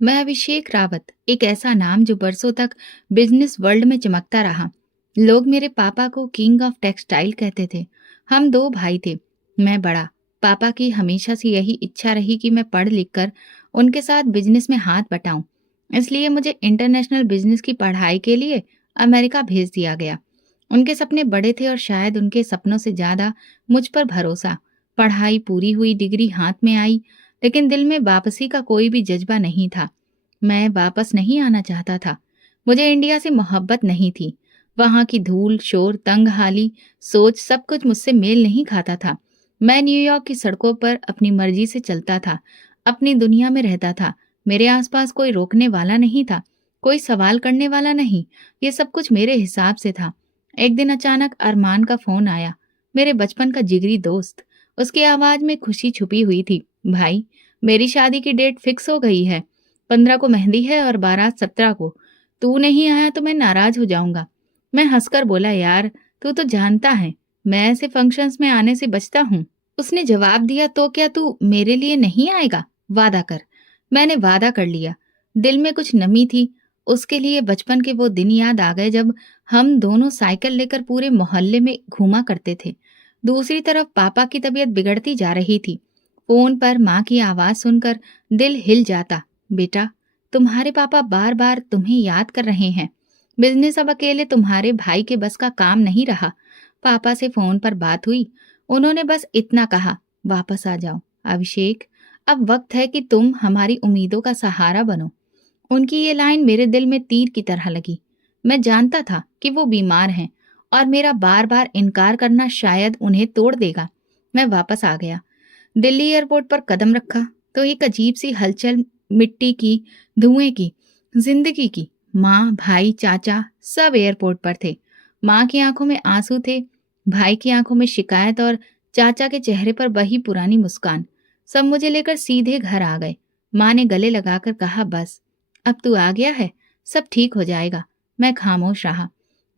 मैं अभिषेक रावत, एक ऐसा नाम जो बरसों तक बिजनेस वर्ल्ड में चमकता रहा। लोग मेरे पापा को किंग ऑफ टेक्सटाइल कहते थे। हम दो भाई थे, मैं बड़ा। पापा की हमेशा से यही इच्छा रही कि मैं पढ़ लिख कर उनके साथ बिजनेस में हाथ बटाऊं। इसलिए मुझे इंटरनेशनल बिजनेस की पढ़ाई के लिए अमेरिका भेज दिया गया। उनके सपने बड़े थे और शायद उनके सपनों से ज्यादा मुझ पर भरोसा। पढ़ाई पूरी हुई, डिग्री हाथ में आई, लेकिन दिल में वापसी का कोई भी जज्बा नहीं था। मैं वापस नहीं आना चाहता था। मुझे इंडिया से मोहब्बत नहीं थी। वहां की धूल, शोर, तंगहाली, सोच, सब कुछ मुझसे मेल नहीं खाता था। मैं न्यूयॉर्क की सड़कों पर अपनी मर्जी से चलता था, अपनी दुनिया में रहता था। मेरे आसपास कोई रोकने वाला नहीं था, कोई सवाल करने वाला नहीं। ये सब कुछ मेरे हिसाब से था। एक दिन अचानक अरमान का फोन आया, मेरे बचपन का जिगरी दोस्त। उसकी आवाज में खुशी छुपी हुई थी। भाई, मेरी शादी की डेट फिक्स हो गई है। 15 को मेहंदी है और बारात 17 को। तू नहीं आया तो मैं नाराज हो जाऊंगा। मैं हंसकर बोला, यार तू तो जानता है मैं ऐसे फंक्शंस में आने से बचता हूँ। उसने जवाब दिया, तो क्या तू मेरे लिए नहीं आएगा? वादा कर। मैंने वादा कर लिया। दिल में कुछ नमी थी। उसके लिए बचपन के वो दिन याद आ गए जब हम दोनों साइकिल लेकर पूरे मोहल्ले में घूमा करते थे। दूसरी तरफ पापा की तबीयत बिगड़ती जा रही थी। फोन पर माँ की आवाज सुनकर दिल हिल जाता। बेटा, तुम्हारे पापा बार बार तुम्हें याद कर रहे हैं। बिजनेस अब अकेले तुम्हारे भाई के बस का काम नहीं रहा। पापा से फोन पर बात हुई। उन्होंने बस इतना कहा, वापस आ जाओ अभिषेक, अब वक्त है कि तुम हमारी उम्मीदों का सहारा बनो। उनकी ये लाइन मेरे दिल में तीर की तरह लगी। मैं जानता था कि वो बीमार हैं और मेरा बार बार इनकार करना शायद उन्हें तोड़ देगा। मैं वापस आ गया। दिल्ली एयरपोर्ट पर कदम रखा तो एक अजीब सी हलचल, मिट्टी की, धुएं की, जिंदगी की। माँ, भाई, चाचा सब एयरपोर्ट पर थे। माँ की आंखों में आंसू थे, भाई की आंखों में शिकायत और चाचा के चेहरे पर वही पुरानी मुस्कान। सब मुझे लेकर सीधे घर आ गए। माँ ने गले लगाकर कहा, बस अब तू आ गया है, सब ठीक हो जाएगा। मैं खामोश रहा।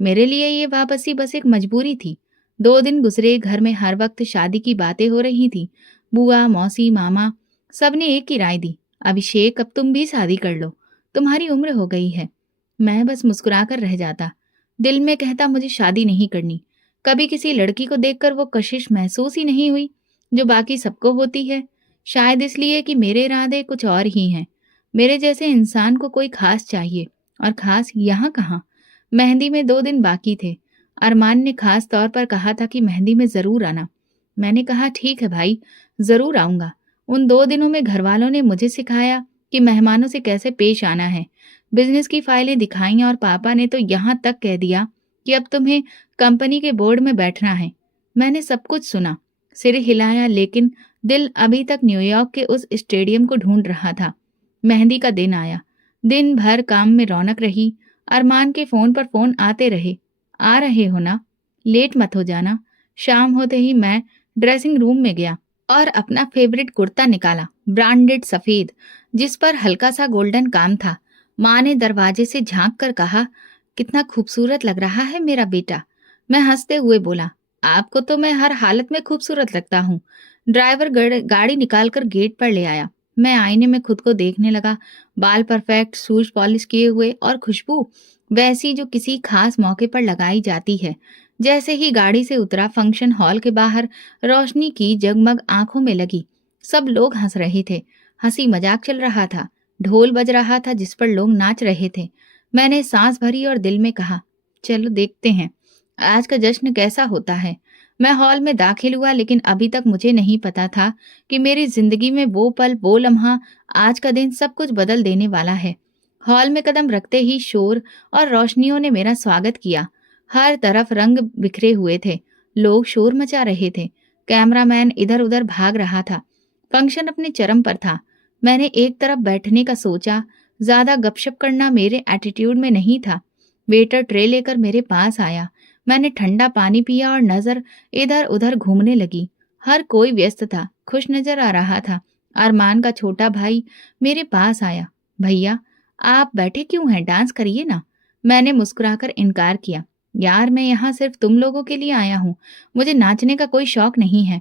मेरे लिए ये वापसी बस एक मजबूरी थी। 2 दिन गुजरे, घर में हर वक्त शादी की बातें हो रही थी। बुआ, मौसी, मामा सबने एक ही राय दी, अभिषेक अब तुम भी शादी कर लो, तुम्हारी उम्र हो गई है। मैं बस मुस्कुराकर रह जाता। दिल में कहता, मुझे शादी नहीं करनी। कभी किसी लड़की को देखकर वो कशिश महसूस ही नहीं हुई जो बाकी सबको होती है। शायद इसलिए कि मेरे इरादे कुछ और ही हैं। मेरे जैसे इंसान को कोई खास चाहिए, और खास यहाँ कहाँ। मेहंदी में 2 दिन बाकी थे। अरमान ने खास तौर पर कहा था कि मेहंदी में जरूर आना। मैंने कहा, ठीक है भाई, जरूर आऊंगा। उन 2 दिनों में घरवालों ने मुझे सिखाया कि मेहमानों से कैसे पेश आना है। बिजनेस की फाइलें दिखाई और पापा ने तो यहाँ तक कह दिया कि अब तुम्हें कंपनी के बोर्ड में बैठना है। मैंने सब कुछ सुना, सिर हिलाया, लेकिन दिल अभी तक न्यूयॉर्क के उस स्टेडियम को ढूंढ रहा था। मेहंदी का दिन आया। दिन भर काम में रौनक रही। अरमान के फोन पर फोन आते रहे, आ रहे हो ना, लेट मत हो जाना। शाम होते ही मैं ड्रेसिंग रूम में गया और अपना फेवरेट कुर्ता निकाला, ब्रांडेड सफेद, जिस पर हल्का सा गोल्डन काम था। माँ ने दरवाजे से झांक कर कहा, कितना खूबसूरत लग रहा है मेरा बेटा। मैं हंसते हुए बोला, आपको तो मैं हर हालत में खूबसूरत लगता हूँ। ड्राइवर गाड़ी निकाल कर गेट पर ले आया। मैं आईने में खुद को देखने लगा। बाल परफेक्ट, शूज पॉलिश किए हुए और खुशबू वैसी जो किसी खास मौके पर लगाई जाती है। जैसे ही गाड़ी से उतरा, फंक्शन हॉल के बाहर रोशनी की जगमग आंखों में लगी। सब लोग हंस रहे थे, हंसी मजाक चल रहा था। ढोल बज रहा था जिस पर लोग नाच रहे थे। मैंने सांस भरी और दिल में कहा, चलो देखते हैं आज का जश्न कैसा होता है। मैं हॉल में दाखिल हुआ, लेकिन अभी तक मुझे नहीं पता था कि मेरी जिंदगी में वो पल, वो लम्हा, आज का दिन सब कुछ बदल देने वाला है। हॉल में कदम रखते ही शोर और रोशनियों ने मेरा स्वागत किया। हर तरफ रंग बिखरे हुए थे, लोग शोर मचा रहे थे, कैमरामैन इधर उधर भाग रहा था। फंक्शन अपने चरम पर था। मैंने एक तरफ बैठने का सोचा, ज्यादा गपशप करना मेरे एटीट्यूड में नहीं था। वेटर ट्रे लेकर मेरे पास आया। मैंने ठंडा पानी पिया और नजर इधर उधर घूमने लगी। हर कोई व्यस्त था, खुश नजर आ रहा था। अरमान का छोटा भाई मेरे पास आया, भैया आप बैठे क्यों हैं, डांस करिए ना। मैंने मुस्कुराकर इनकार किया, यार मैं यहाँ सिर्फ तुम लोगों के लिए आया हूँ, मुझे नाचने का कोई शौक नहीं है।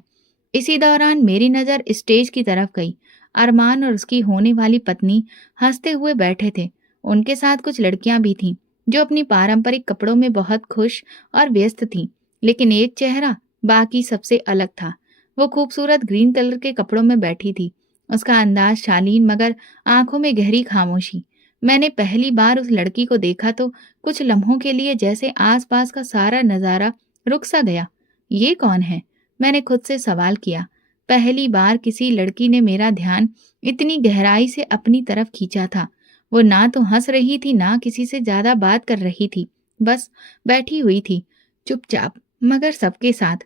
इसी दौरान मेरी नजर स्टेज की तरफ गई। अरमान और उसकी होने वाली पत्नी हंसते हुए बैठे थे। उनके साथ कुछ लड़कियां भी थीं, जो अपनी पारंपरिक कपड़ों में बहुत खुश और व्यस्त थीं। लेकिन एक चेहरा बाकी सबसे अलग था। वो खूबसूरत ग्रीन कलर के कपड़ों में बैठी थी। उसका अंदाज शालीन मगर आंखों में गहरी खामोशी। मैंने पहली बार उस लड़की को देखा तो कुछ लम्हों के लिए जैसे आसपास का सारा नजारा रुक सा गया। ये कौन है? मैंने खुद से सवाल किया। पहली बार किसी लड़की ने मेरा ध्यान इतनी गहराई से अपनी तरफ खींचा था। वो ना तो हंस रही थी ना किसी से ज्यादा बात कर रही थी, बस बैठी हुई थी, चुपचाप मगर सबके साथ।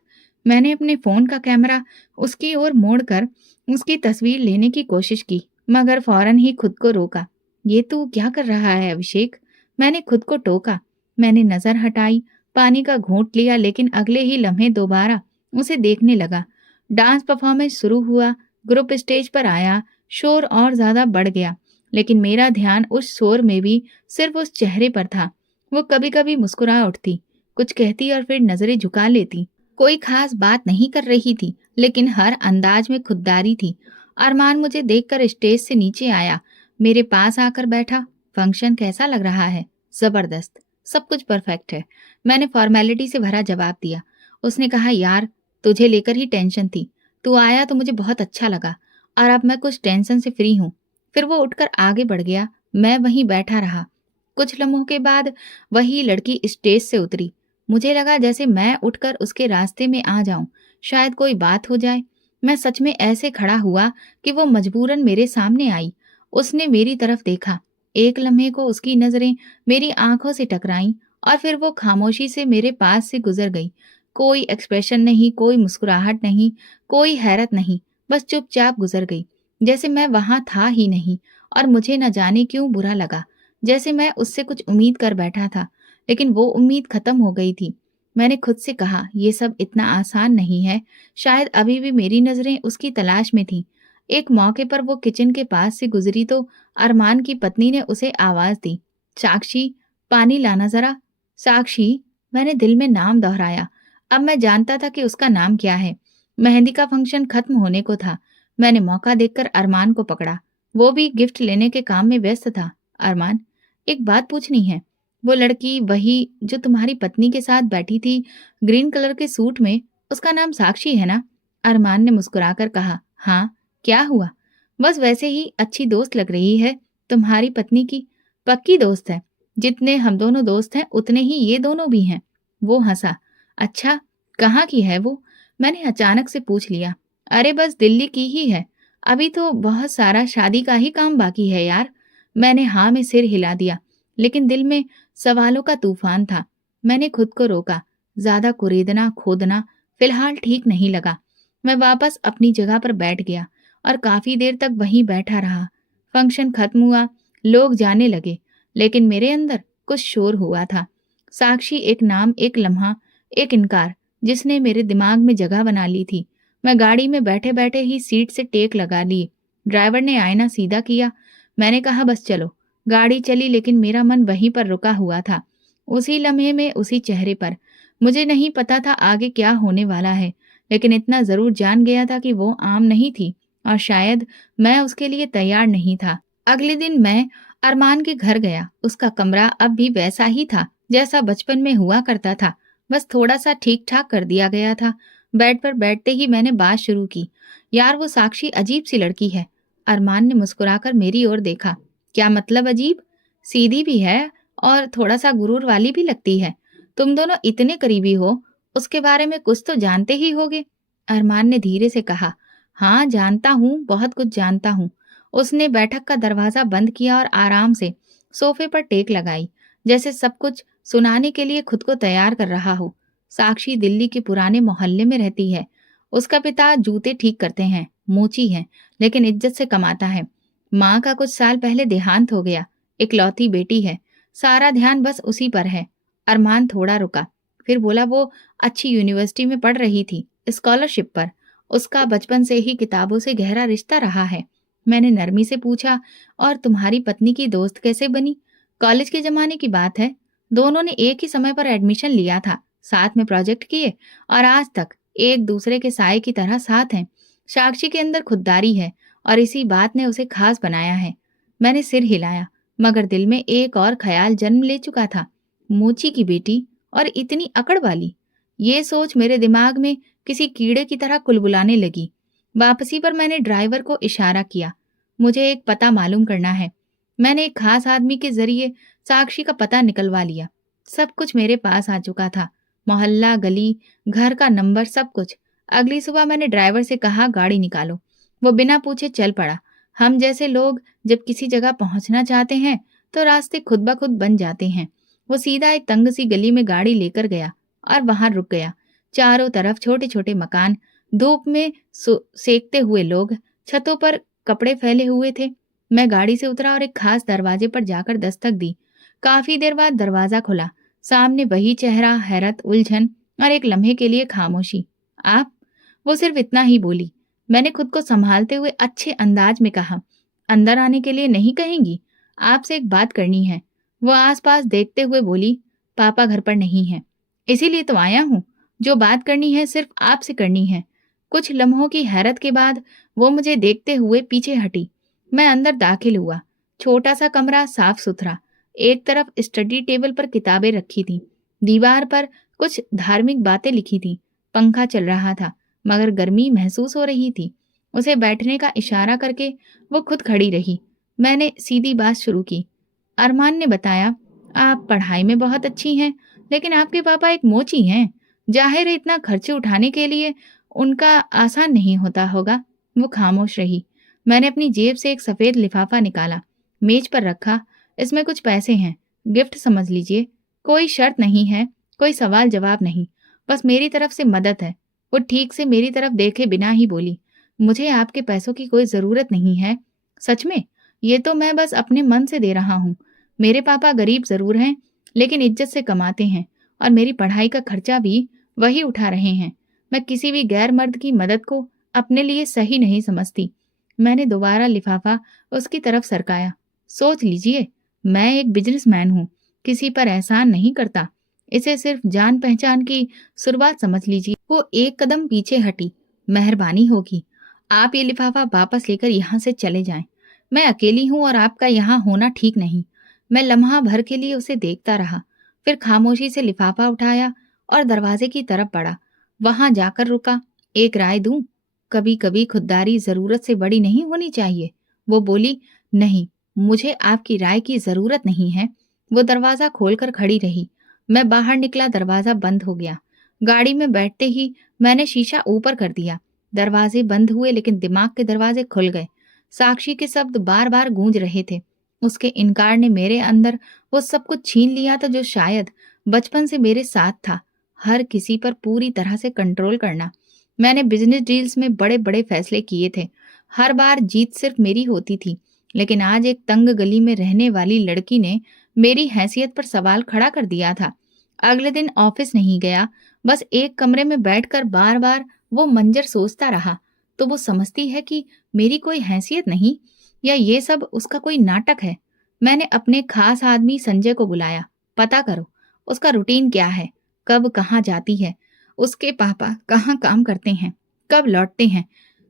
मैंने अपने फोन का कैमरा उसकी ओर मोड़कर उसकी तस्वीर लेने की कोशिश की, मगर फौरन ही खुद को रोका। ये तू क्या कर रहा है अभिषेक? मैंने खुद को टोका। मैंने नजर हटाई, पानी का घूंट लिया, लेकिन अगले ही लम्हे दोबारा उसे देखने लगा। डांस परफॉर्मेंस शुरू हुआ, ग्रुप स्टेज पर आया, शोर और ज्यादा बढ़ गया। लेकिन मेरा ध्यान उस शोर में भी सिर्फ उस चेहरे पर था। वो कभी कभी मुस्कुरा उठती, कुछ कहती और फिर नजरें झुका लेती। कोई खास बात नहीं कर रही थी, लेकिन हर अंदाज में खुददारी थी। अरमान मुझे देखकर स्टेज से नीचे आया, मेरे पास आकर बैठा। फंक्शन कैसा लग रहा है? जबरदस्त, सब कुछ परफेक्ट है, मैंने फॉर्मेलिटी से भरा जवाब दिया। उसने कहा, यार तुझे लेकर ही टेंशन थी, तू आया तो मुझे बहुत अच्छा लगा और अब मैं कुछ टेंशन से फ्री हूँ। फिर वो उठकर आगे बढ़ गया, मैं वहीं बैठा रहा। कुछ लम्हों के बाद वही लड़की स्टेज से उतरी। मुझे लगा जैसे मैं उठकर उसके रास्ते में आ जाऊं, शायद कोई बात हो जाए। मैं सच में ऐसे खड़ा हुआ कि वो मजबूरन मेरे सामने आई। उसने मेरी तरफ देखा, एक लम्हे को उसकी नजरें मेरी आंखों से टकराईं और फिर वो खामोशी से मेरे पास से गुजर गई। कोई एक्सप्रेशन नहीं, कोई मुस्कुराहट नहीं, कोई हैरत नहीं, बस चुपचाप गुजर गई, जैसे मैं वहां था ही नहीं। और मुझे न जाने क्यों बुरा लगा, जैसे मैं उससे कुछ उम्मीद कर बैठा था, लेकिन वो उम्मीद खत्म हो गई थी। मैंने खुद से कहा, ये सब इतना आसान नहीं है। शायद अभी भी मेरी नजरें उसकी तलाश में थीं। एक मौके पर वो किचन के पास से गुजरी तो अरमान की पत्नी ने उसे आवाज दी, साक्षी, पानी लाना जरा। साक्षी, मैंने दिल में नाम दोहराया। अब मैं जानता था कि उसका नाम क्या है। मेहंदी का फंक्शन खत्म होने को था। मैंने मौका देखकर अरमान को पकड़ा। वो भी गिफ्ट लेने के काम में व्यस्त था। अरमान, एक बात पूछनी है। वो लड़की वही जो तुम्हारी पत्नी के साथ बैठी थी, ग्रीन कलर के सूट में, उसका नाम साक्षी है ना? अरमान ने मुस्कुराकर कहा, हाँ, क्या हुआ? बस वैसे ही अच्छी दोस्त लग रही है। तुम्हारी पत्नी की पक्की दोस्त है। जितने हम दोनों दोस्त हैं उतने ही ये दोनों भी हैं। वो हंसा। अच्छा, कहाँ की है वो? मैंने अचानक से पूछ लिया। अरे बस दिल्ली की ही है। अभी तो बहुत सारा शादी का ही काम बाकी है यार। मैंने हाँ में सिर हिला दिया, लेकिन दिल में सवालों का तूफान था। मैंने खुद को रोका। ज्यादा कुरेदना खोदना फिलहाल ठीक नहीं लगा। मैं वापस अपनी जगह पर बैठ गया और काफी देर तक वहीं बैठा रहा। फंक्शन खत्म हुआ, लोग जाने लगे, लेकिन मेरे अंदर कुछ शोर हुआ था। साक्षी एक नाम, एक लम्हा, एक इनकार, जिसने मेरे दिमाग में जगह बना ली थी। मैं गाड़ी में बैठे बैठे ही सीट से टेक लगा ली। ड्राइवर ने आईना सीधा किया। मैंने कहा, बस चलो। गाड़ी चली, लेकिन मेरा मन वहीं पर रुका हुआ था, उसी लम्हे में, उसी चेहरे पर। मुझे नहीं पता था आगे क्या होने वाला है, लेकिन इतना जरूर जान गया था कि वो आम नहीं थी और शायद मैं उसके लिए तैयार नहीं था। अगले दिन मैं अरमान के घर गया। उसका कमरा अब भी वैसा ही था जैसा बचपन में हुआ करता था, बस थोड़ा सा ठीक ठाक कर दिया गया था। बेड पर बैठते ही मैंने बात शुरू की। यार वो साक्षी अजीब सी लड़की है। अरमान ने मुस्कुराकर मेरी ओर देखा। क्या मतलब अजीब? सीधी भी है और थोड़ा सा गुरूर वाली भी लगती है। तुम दोनों इतने करीबी हो, उसके बारे में कुछ तो जानते ही होगे। अरमान ने धीरे से कहा, हाँ जानता हूँ, बहुत कुछ जानता हूँ। उसने बैठक का दरवाजा बंद किया और आराम से सोफे पर टेक लगाई, जैसे सब कुछ सुनाने के लिए खुद को तैयार कर रहा हो। साक्षी दिल्ली के पुराने मोहल्ले में रहती है। उसका पिता जूते ठीक करते हैं, मोची है, लेकिन इज्जत से कमाता है। माँ का कुछ साल पहले देहांत हो गया। इकलौती बेटी है, सारा ध्यान बस उसी पर है। अरमान थोड़ा रुका, फिर बोला, वो अच्छी यूनिवर्सिटी में पढ़ रही थी, स्कॉलरशिप पर। उसका बचपन से ही किताबों से गहरा रिश्ता रहा है। मैंने नरमी से पूछा, और तुम्हारी पत्नी की दोस्त कैसे बनी? कॉलेज के जमाने की बात है। दोनों ने एक ही समय पर एडमिशन लिया था, साथ में प्रोजेक्ट किए और आज तक एक दूसरे के साए की तरह साथ हैं। साक्षी के अंदर खुददारी है और इसी बात ने उसे खास बनाया है। मैंने सिर हिलाया, मगर दिल में एक और ख्याल जन्म ले चुका था। मोची की बेटी और इतनी अकड़ वाली। ये सोच मेरे दिमाग में किसी कीड़े की तरह कुलबुलाने लगी। वापसी पर मैंने ड्राइवर को इशारा किया, मुझे एक पता मालूम करना है। मैंने एक खास आदमी के जरिए साक्षी का पता निकलवा लिया। सब कुछ मेरे पास आ चुका था, मोहल्ला, गली, घर का नंबर, सब कुछ। अगली सुबह मैंने ड्राइवर से कहा, गाड़ी निकालो। वो बिना पूछे चल पड़ा। हम जैसे लोग जब किसी जगह पहुंचना चाहते हैं तो रास्ते खुद ब खुद बन जाते हैं। वो सीधा एक तंग सी गली में गाड़ी लेकर गया और वहां रुक गया। चारों तरफ छोटे छोटे मकान, धूप में सेकते हुए लोग, छतों पर कपड़े फैले हुए थे। मैं गाड़ी से उतरा और एक खास दरवाजे पर जाकर दस्तक दी। काफी देर बाद दरवाजा खुला। सामने वही चेहरा, हैरत, उलझन और एक लम्हे के लिए खामोशी। आप? वो सिर्फ इतना ही बोली। मैंने खुद को संभालते हुए अच्छे अंदाज में कहा, अंदर आने के लिए नहीं कहेंगी? आपसे एक बात करनी है। वो आसपास देखते हुए बोली, पापा घर पर नहीं है, इसीलिए तो आया हूँ। जो बात करनी है सिर्फ आपसे करनी है। कुछ लम्हों की हैरत के बाद वो मुझे देखते हुए पीछे हटी। मैं अंदर दाखिल हुआ। छोटा सा कमरा, साफ सुथरा। एक तरफ स्टडी टेबल पर किताबें रखी थीं। दीवार पर कुछ धार्मिक बातें लिखी थीं। पंखा चल रहा था, मगर गर्मी महसूस हो रही थी। उसे बैठने का इशारा करके वो खुद खड़ी रही। मैंने सीधी बात शुरू की। अरमान ने बताया, आप पढ़ाई में बहुत अच्छी हैं, लेकिन आपके पापा एक मोची हैं। जाहिर है इतना खर्चे उठाने के लिए उनका आसान नहीं होता होगा। वो खामोश रही। मैंने अपनी जेब से एक सफेद लिफाफा निकाला, मेज पर रखा। इसमें कुछ पैसे हैं, गिफ्ट समझ लीजिए। कोई शर्त नहीं है, कोई सवाल जवाब नहीं, बस मेरी तरफ से मदद है। वो ठीक से मेरी तरफ देखे बिना ही बोली, मुझे आपके पैसों की कोई जरूरत नहीं है। सच में, ये तो मैं बस अपने मन से दे रहा हूँ। मेरे पापा गरीब जरूर हैं, लेकिन इज्जत से कमाते हैं और मेरी पढ़ाई का खर्चा भी वही उठा रहे हैं। मैं किसी भी गैर मर्द की मदद को अपने लिए सही नहीं समझती। मैंने दोबारा लिफाफा उसकी तरफ सरकाया। सोच लीजिए, मैं एक बिजनेसमैन हूँ, किसी पर एहसान नहीं करता। इसे सिर्फ जान पहचान की शुरुआत समझ लीजिए। वो एक कदम पीछे हटी। मेहरबानी होगी, आप ये लिफाफा वापस लेकर यहाँ से चले जाएं। मैं अकेली हूँ और आपका यहाँ होना ठीक नहीं। मैं लम्हा भर के लिए उसे देखता रहा, फिर खामोशी से लिफाफा उठाया और दरवाजे की तरफ बढ़ा। वहां जाकर रुका। एक राय दूं? कभी कभी खुददारी जरूरत से बड़ी नहीं होनी चाहिए। वो बोली, नहीं, मुझे आपकी राय की जरूरत नहीं है। वो दरवाजा खोलकर खड़ी रही। मैं बाहर निकला, दरवाजा बंद हो गया। गाड़ी में बैठते ही मैंने शीशा ऊपर कर दिया। दरवाजे बंद हुए, लेकिन दिमाग के दरवाजे खुल गए। साक्षी के शब्द बार बार गूंज रहे थे। उसके इनकार ने मेरे अंदर वो सब कुछ छीन लिया था जो शायद बचपन से मेरे साथ था, हर किसी पर पूरी तरह से कंट्रोल करना। मैंने बिजनेस डील्स में बड़े बड़े फैसले किए थे। हर बार जीत सिर्फ मेरी होती थी, लेकिन आज एक तंग गली में रहने वाली लड़की ने मेरी हैसियत पर सवाल खड़ा कर दिया था। अगले दिन ऑफिस नहीं गया, बस एक कमरे में बैठकर बार बार वो मंजर सोचता रहा। तो वो समझती है कि मेरी कोई हैसियत नहीं, या ये सब उसका कोई नाटक है। मैंने अपने खास आदमी संजय को बुलाया। पता करो उसका रूटीन क्या है, कब कहाँ जाती है, उसके पापा कहाँ काम करते हैं, कब लौटते हैं।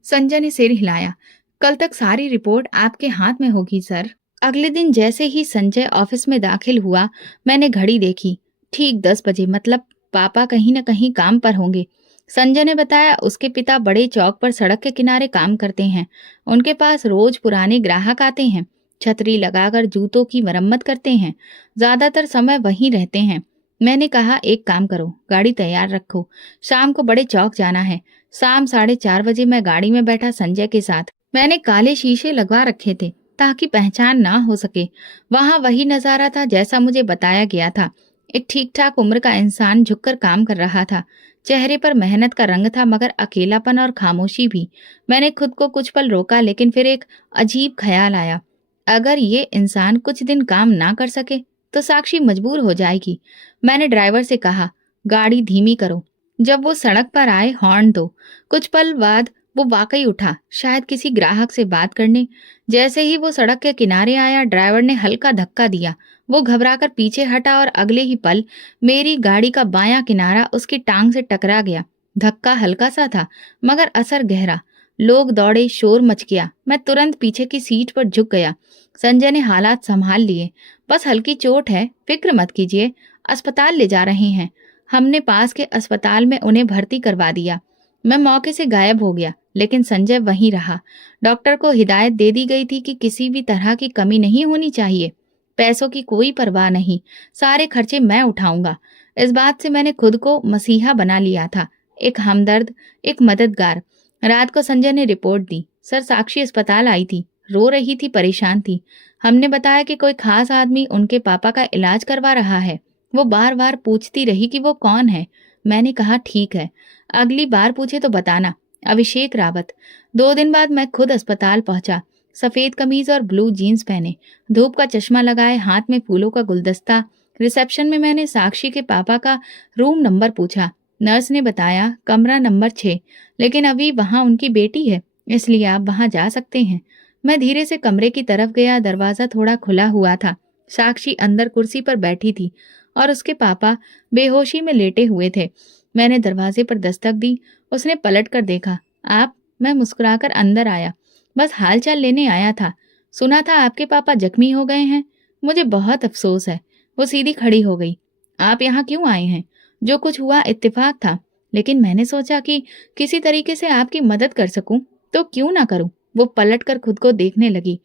संजय ने सिर हिलाया। कल तक सारी रिपोर्ट आपके हाथ में होगी सर। अगले दिन जैसे ही संजय ऑफिस में दाखिल हुआ, मैंने घड़ी देखी। ठीक 10 बजे, मतलब पापा कहीं न कहीं काम पर होंगे। संजय ने बताया, उसके पिता बड़े चौक पर सड़क के किनारे काम करते हैं। उनके पास रोज पुराने ग्राहक आते हैं, छतरी लगाकर जूतों की मरम्मत करते हैं। ज्यादातर समय वहीं रहते हैं। मैंने कहा, एक काम करो, गाड़ी तैयार रखो, शाम को बड़े चौक जाना है। शाम 4:30 बजे मैं गाड़ी में बैठा संजय के साथ। मैंने काले शीशे लगवा रखे थे ताकि पहचान ना हो सके। वहां वही नजारा था जैसा मुझे बताया गया था। एक ठीक ठाक उम्र का इंसान झुककर काम कर रहा था। चेहरे पर मेहनत का रंग था, मगर अकेलापन और खामोशी भी। मैंने खुद को कुछ पल रोका, लेकिन फिर एक अजीब ख्याल आया। अगर ये इंसान कुछ दिन काम ना कर सके तो साक्षी मजबूर हो जाएगी। मैंने ड्राइवर से कहा, गाड़ी धीमी करो, जब वो सड़क पर आए हॉर्न दो। कुछ पल बाद वो वाकई उठा, शायद किसी ग्राहक से बात करने। जैसे ही वो सड़क के किनारे आया, ड्राइवर ने हल्का धक्का दिया। वो घबराकर पीछे हटा और अगले ही पल मेरी गाड़ी का बायां किनारा उसकी टांग से टकरा गया। धक्का हल्का सा था, मगर असर गहरा। लोग दौड़े, शोर मच गया। मैं तुरंत पीछे की सीट पर झुक गया। संजय ने हालात संभाल लिए। बस हल्की चोट है, फिक्र मत कीजिए, अस्पताल ले जा रहे हैं। हमने पास के अस्पताल में उन्हें भर्ती करवा दिया। मैं मौके से गायब हो गया, लेकिन संजय वहीं रहा। डॉक्टर को हिदायत दे दी गई थी कि किसी भी तरह की कमी नहीं होनी चाहिए। पैसों की कोई परवाह नहीं, सारे खर्चे मैं उठाऊंगा। इस बात से मैंने खुद को मसीहा बना लिया था, एक हमदर्द, एक मददगार। रात को संजय ने रिपोर्ट दी। सर, साक्षी अस्पताल आई थी, रो रही थी, परेशान थी। हमने बताया कि कोई खास आदमी उनके पापा का इलाज करवा रहा है। वो बार बार पूछती रही कि वो कौन है। मैंने कहा ठीक है, अगली बार पूछे तो बताना। अभिषेक रावत। 2 दिन बाद मैं खुद अस्पताल पहुंचा। सफेद कमीज और ब्लू जीन्स पहने, धूप का चश्मा लगाए, हाथ में फूलों का गुलदस्ता। रिसेप्शन में मैंने साक्षी के पापा का रूम नंबर पूछा। नर्स ने बताया कमरा नंबर 6, लेकिन अभी वहां उनकी बेटी है, इसलिए आप वहां जा सकते हैं। मैं धीरे से कमरे की तरफ गया। दरवाजा थोड़ा खुला हुआ था। साक्षी अंदर कुर्सी पर बैठी थी और उसके पापा बेहोशी में लेटे हुए थे। मैंने दरवाजे पर दस्तक दी। उसने पलट कर देखा। आप? मैं मुस्कुराकर अंदर आया। बस हालचाल लेने आया था। सुना था आपके पापा जख्मी हो गए हैं। मुझे बहुत अफसोस है। वो सीधी खड़ी हो गई। आप यहाँ क्यों आए हैं? जो कुछ हुआ इत्तेफाक था, लेकिन मैंने सोचा कि किसी तरीके से आपकी मदद कर सकूं, तो क्यों ना करूं। वो पलटकर खुद को देखने लगी।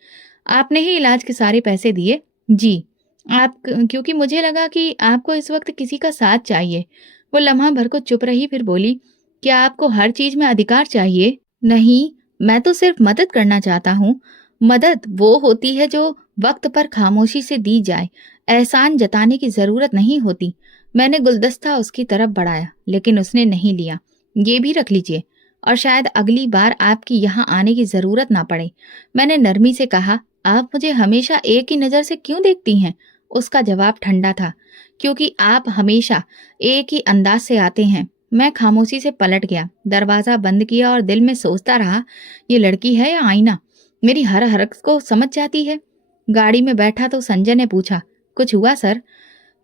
आपने ही इलाज के सारे पैसे दिए? जी। क्योंकि मुझे लगा कि आपको इस वक्त किसी का साथ चाहिए। वो लम्हा भर को चुप रही, फिर बोली, क्या आपको हर चीज में अधिकार चाहिए? नहीं, मैं तो सिर्फ मदद करना चाहता हूँ। मदद वो होती है जो वक्त पर खामोशी से दी जाए। एहसान जताने की जरूरत नहीं होती। मैंने गुलदस्ता उसकी तरफ बढ़ाया, लेकिन उसने नहीं लिया। ये भी रख लीजिए, और शायद अगली बार आपकी यहाँ आने की जरूरत ना पड़े। मैंने नरमी से कहा, आप मुझे हमेशा एक ही नजर से क्यों देखती हैं? उसका जवाब ठंडा था, क्योंकि आप हमेशा एक ही अंदाज से आते हैं। मैं खामोशी से पलट गया, दरवाजा बंद किया और दिल में सोचता रहा, ये लड़की है या आईना? मेरी हर हरकत को समझ जाती है। गाड़ी में बैठा तो संजय ने पूछा, कुछ हुआ सर?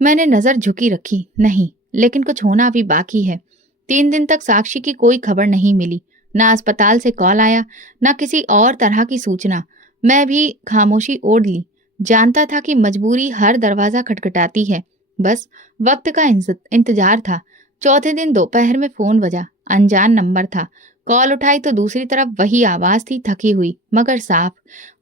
मैंने नजर झुकी रखी, नहीं, लेकिन कुछ होना अभी बाकी है। 3 दिन तक साक्षी की कोई खबर नहीं मिली। ना अस्पताल से कॉल आया, ना किसी और तरह की सूचना। मैं भी खामोशी ओढ़ ली। जानता था कि मजबूरी हर दरवाजा खटखटाती है। बस वक्त का इंतजार था। चौथे दिन दोपहर में फोन बजा। अनजान नंबर था। कॉल उठाई तो दूसरी तरफ वही आवाज थी, थकी हुई मगर साफ।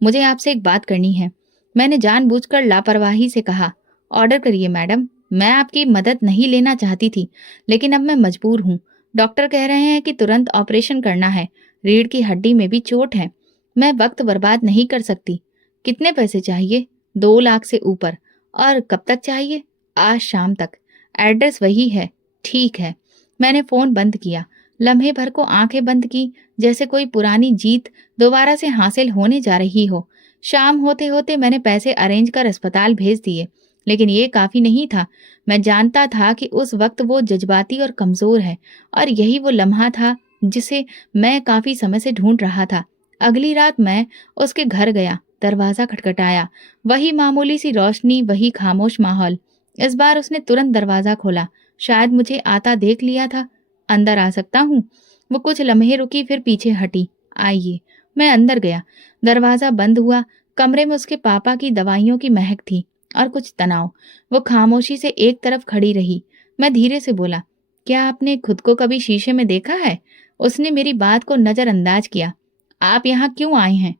मुझे आपसे एक बात करनी है। मैंने जानबूझकर लापरवाही से कहा। ऑर्डर करिए मैडम। मैं आपकी मदद नहीं लेना चाहती थी, लेकिन अब मैं मजबूर हूँ। डॉक्टर कह रहे हैं कि तुरंत ऑपरेशन करना है। रीढ़ की हड्डी में भी चोट है। मैं वक्त बर्बाद नहीं कर सकती। कितने पैसे चाहिए? 2 लाख से ऊपर। और कब तक चाहिए? आज शाम तक। एड्रेस वही है। ठीक है। मैंने फोन बंद किया। लम्हे भर को आंखें बंद की, जैसे कोई पुरानी जीत दोबारा से हासिल होने जा रही हो। शाम होते होते मैंने पैसे अरेंज कर अस्पताल भेज दिए, लेकिन ये काफी नहीं था। मैं जानता था कि उस वक्त वो जज्बाती और कमजोर है, और यही वो लम्हा था जिसे मैं काफी समय से ढूंढ रहा था। अगली रात मैं उसके घर गया। दरवाजा खटखटाया। वही मामूली सी रोशनी, वही खामोश माहौल। इस बार उसने तुरंत दरवाजा खोला। शायद मुझे आता देख लिया था। अंदर आ सकता हूँ? वो कुछ लम्हे रुकी, फिर पीछे हटी। आइए। मैं अंदर गया। दरवाजा बंद हुआ। कमरे में उसके पापा की दवाइयों की महक थी और कुछ तनाव। वो खामोशी से एक तरफ खड़ी रही। मैं धीरे से बोला, क्या आपने खुद को कभी शीशे में देखा है? उसने मेरी बात को नजरअंदाज किया। आप यहाँ क्यों आए हैं?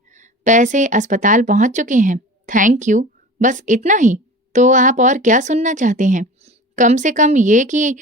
पैसे अस्पताल पहुंच चुके हैं। Thank you. बस इतना ही? तो आप और क्या सुनना चाहते हैं? कम से कम ये कि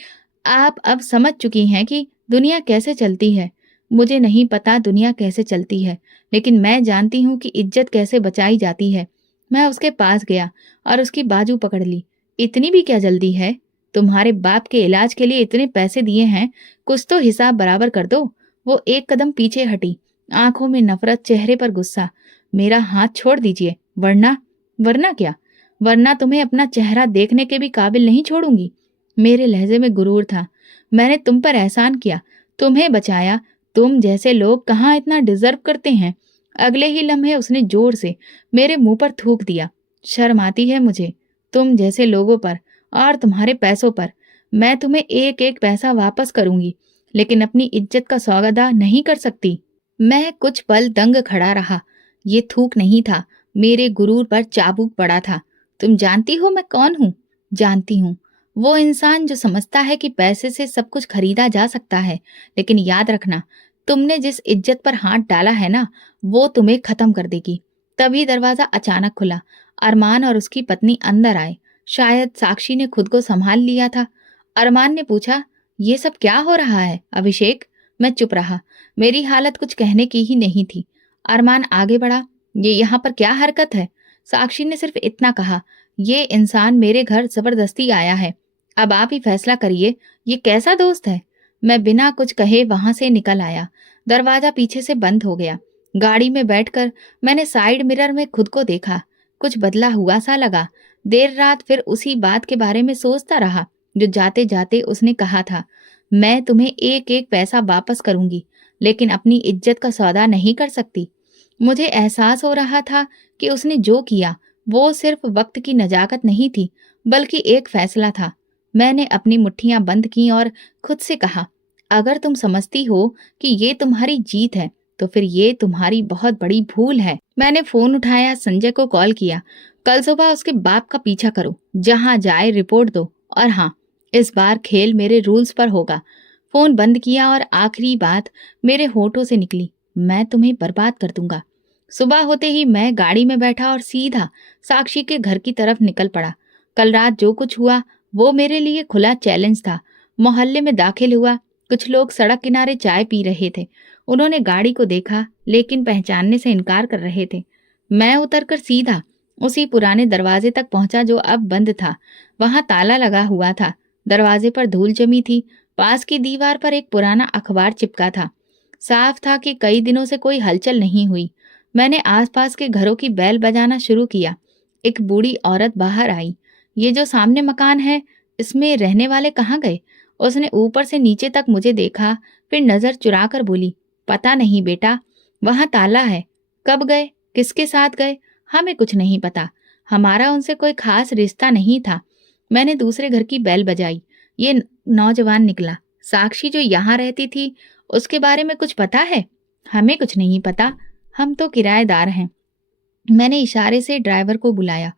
आप अब समझ चुकी हैं कि दुनिया कैसे चलती है। मुझे नहीं पता दुनिया कैसे चलती है, लेकिन मैं जानती हूँ कि इज्जत कैसे बचाई जाती है। मैं उसके पास गया और उसकी बाजू पकड़ ली। इतनी भी क्या जल्दी है? तुम्हारे बाप के इलाज के लिए इतने पैसे दिए हैं, कुछ तो हिसाब बराबर कर दो। वो एक कदम पीछे हटी, आंखों में नफरत, चेहरे पर गुस्सा। मेरा हाथ छोड़ दीजिए, वरना। वरना क्या? वरना तुम्हें अपना चेहरा देखने के भी काबिल नहीं छोड़ूंगी। मेरे लहजे में गुरूर था। मैंने तुम पर एहसान किया, तुम्हें बचाया। तुम जैसे लोग कहाँ इतना डिजर्व करते हैं। अगले ही लम्हे उसने जोर से मेरे मुंह पर थूक दिया। शर्म आती है मुझे, तुम जैसे लोगों पर और तुम्हारे पैसों पर। मैं तुम्हें एक एक पैसा वापस करूंगी, लेकिन अपनी इज्जत का सौदा नहीं कर सकती। मैं कुछ पल दंग खड़ा रहा। ये थूक नहीं था, मेरे गुरूर पर चाबुक पड़ा था। तुम जानती हो मैं कौन हूँ? जानती हूँ। वो इंसान जो समझता है कि पैसे से सब कुछ खरीदा जा सकता है। लेकिन याद रखना, तुमने जिस इज्जत पर हाथ डाला है ना, वो तुम्हें खत्म कर देगी। तभी दरवाजा अचानक खुला। अरमान और उसकी पत्नी अंदर आए। शायद साक्षी ने खुद को संभाल लिया था। अरमान ने पूछा, ये सब क्या हो रहा है अभिषेक? मैं चुप रहा। मेरी हालत कुछ कहने की ही नहीं थी। अरमान आगे बढ़ा, ये यहाँ पर क्या हरकत है? साक्षी ने सिर्फ इतना कहा, ये इंसान मेरे घर जबरदस्ती आया है। अब आप ही फैसला करिए, ये कैसा दोस्त है? मैं बिना कुछ कहे वहां से निकल आया। दरवाजा पीछे से बंद हो गया। गाड़ी में बैठकर मैंने साइड मिरर में खुद को देखा। कुछ बदला हुआ सा लगा। देर रात फिर उसी बात के बारे में सोचता रहा जो जाते जाते उसने कहा था। मैं तुम्हें एक एक पैसा वापस करूंगी, लेकिन अपनी इज्जत का सौदा नहीं कर सकती। मुझे एहसास हो रहा था कि उसने जो किया वो सिर्फ वक्त की नजाकत नहीं थी, बल्कि एक फैसला था। मैंने अपनी मुट्ठियां बंद की और खुद से कहा, अगर तुम समझती हो कि ये तुम्हारी जीत है, तो फिर ये तुम्हारी बहुत बड़ी भूल है। मैंने फोन उठाया, संजय को कॉल किया। कल सुबह उसके बाप का पीछा करो, जहां जाए रिपोर्ट दो, और हाँ, इस बार खेल मेरे रूल्स पर होगा। फोन बंद किया और आखिरी बात मेरे होठों से निकली, मैं तुम्हें बर्बाद कर दूंगा। सुबह होते ही मैं गाड़ी में बैठा और सीधा साक्षी के घर की तरफ निकल पड़ा। कल रात जो कुछ हुआ वो मेरे लिए खुला चैलेंज था। मोहल्ले में दाखिल हुआ। कुछ लोग सड़क किनारे चाय पी रहे थे। उन्होंने गाड़ी को देखा, लेकिन पहचानने से इनकार कर रहे थे। मैं उतरकर सीधा उसी पुराने दरवाजे तक पहुंचा जो अब बंद था। वहां ताला लगा हुआ था। दरवाजे पर धूल जमी थी। पास की दीवार पर एक पुराना अखबार चिपका था। साफ था कि कई दिनों से कोई हलचल नहीं हुई। मैंने आसपास के घरों की बेल बजाना शुरू किया। एक बूढ़ी औरत बाहर आई। ये जो सामने मकान है, इसमें रहने वाले कहाँ गए? उसने ऊपर से नीचे तक मुझे देखा, फिर नजर चुराकर बोली, पता नहीं बेटा, वहां ताला है। कब गए, किसके साथ गए, हमें कुछ नहीं पता। हमारा उनसे कोई खास रिश्ता नहीं था। मैंने दूसरे घर की बेल बजाई। ये नौजवान निकला। साक्षी जो यहाँ रहती थी, उसके बारे में कुछ पता है? हमें कुछ नहीं पता, हम तो किराएदार हैं। मैंने इशारे से ड्राइवर को बुलाया।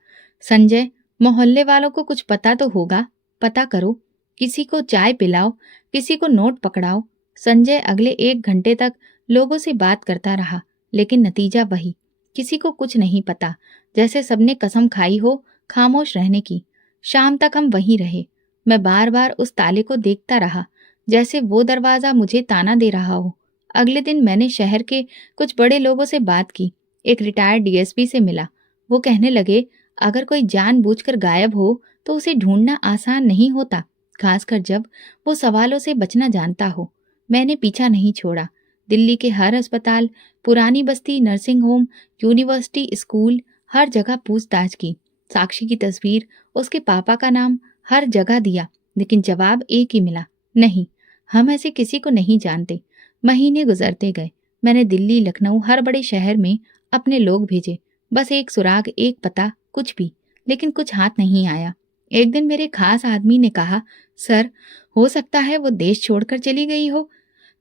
संजय, मोहल्ले वालों को कुछ पता तो होगा, पता करो। किसी को चाय पिलाओ, किसी को नोट पकड़ाओ। संजय अगले 1 घंटे तक लोगों से बात करता रहा, लेकिन नतीजा वही, किसी को कुछ नहीं पता। जैसे सबने कसम खाई हो खामोश रहने की। शाम तक हम वहीं रहे। मैं बार बार उस ताले को देखता रहा, जैसे वो दरवाजा मुझे ताना दे रहा हो। अगले दिन मैंने शहर के कुछ बड़े लोगों से बात की। एक रिटायर्ड डीएसपी से मिला। वो कहने लगे, अगर कोई जानबूझकर गायब हो तो उसे ढूंढना आसान नहीं होता, खासकर जब वो सवालों से बचना जानता हो। मैंने पीछा नहीं छोड़ा। दिल्ली के हर अस्पताल, पुरानी बस्ती, नर्सिंग होम, यूनिवर्सिटी, स्कूल, हर जगह पूछताछ की। साक्षी की तस्वीर, उसके पापा का नाम, हर जगह दिया, लेकिन जवाब एक ही मिला, नहीं, हम ऐसे किसी को नहीं जानते। महीने गुजरते गए। मैंने दिल्ली, लखनऊ, हर बड़े शहर में अपने लोग भेजे, बस एक सुराग, एक पता, कुछ भी, लेकिन कुछ हाथ नहीं आया। एक दिन मेरे खास आदमी ने कहा, सर, हो सकता है वो देश छोड़कर चली गई हो।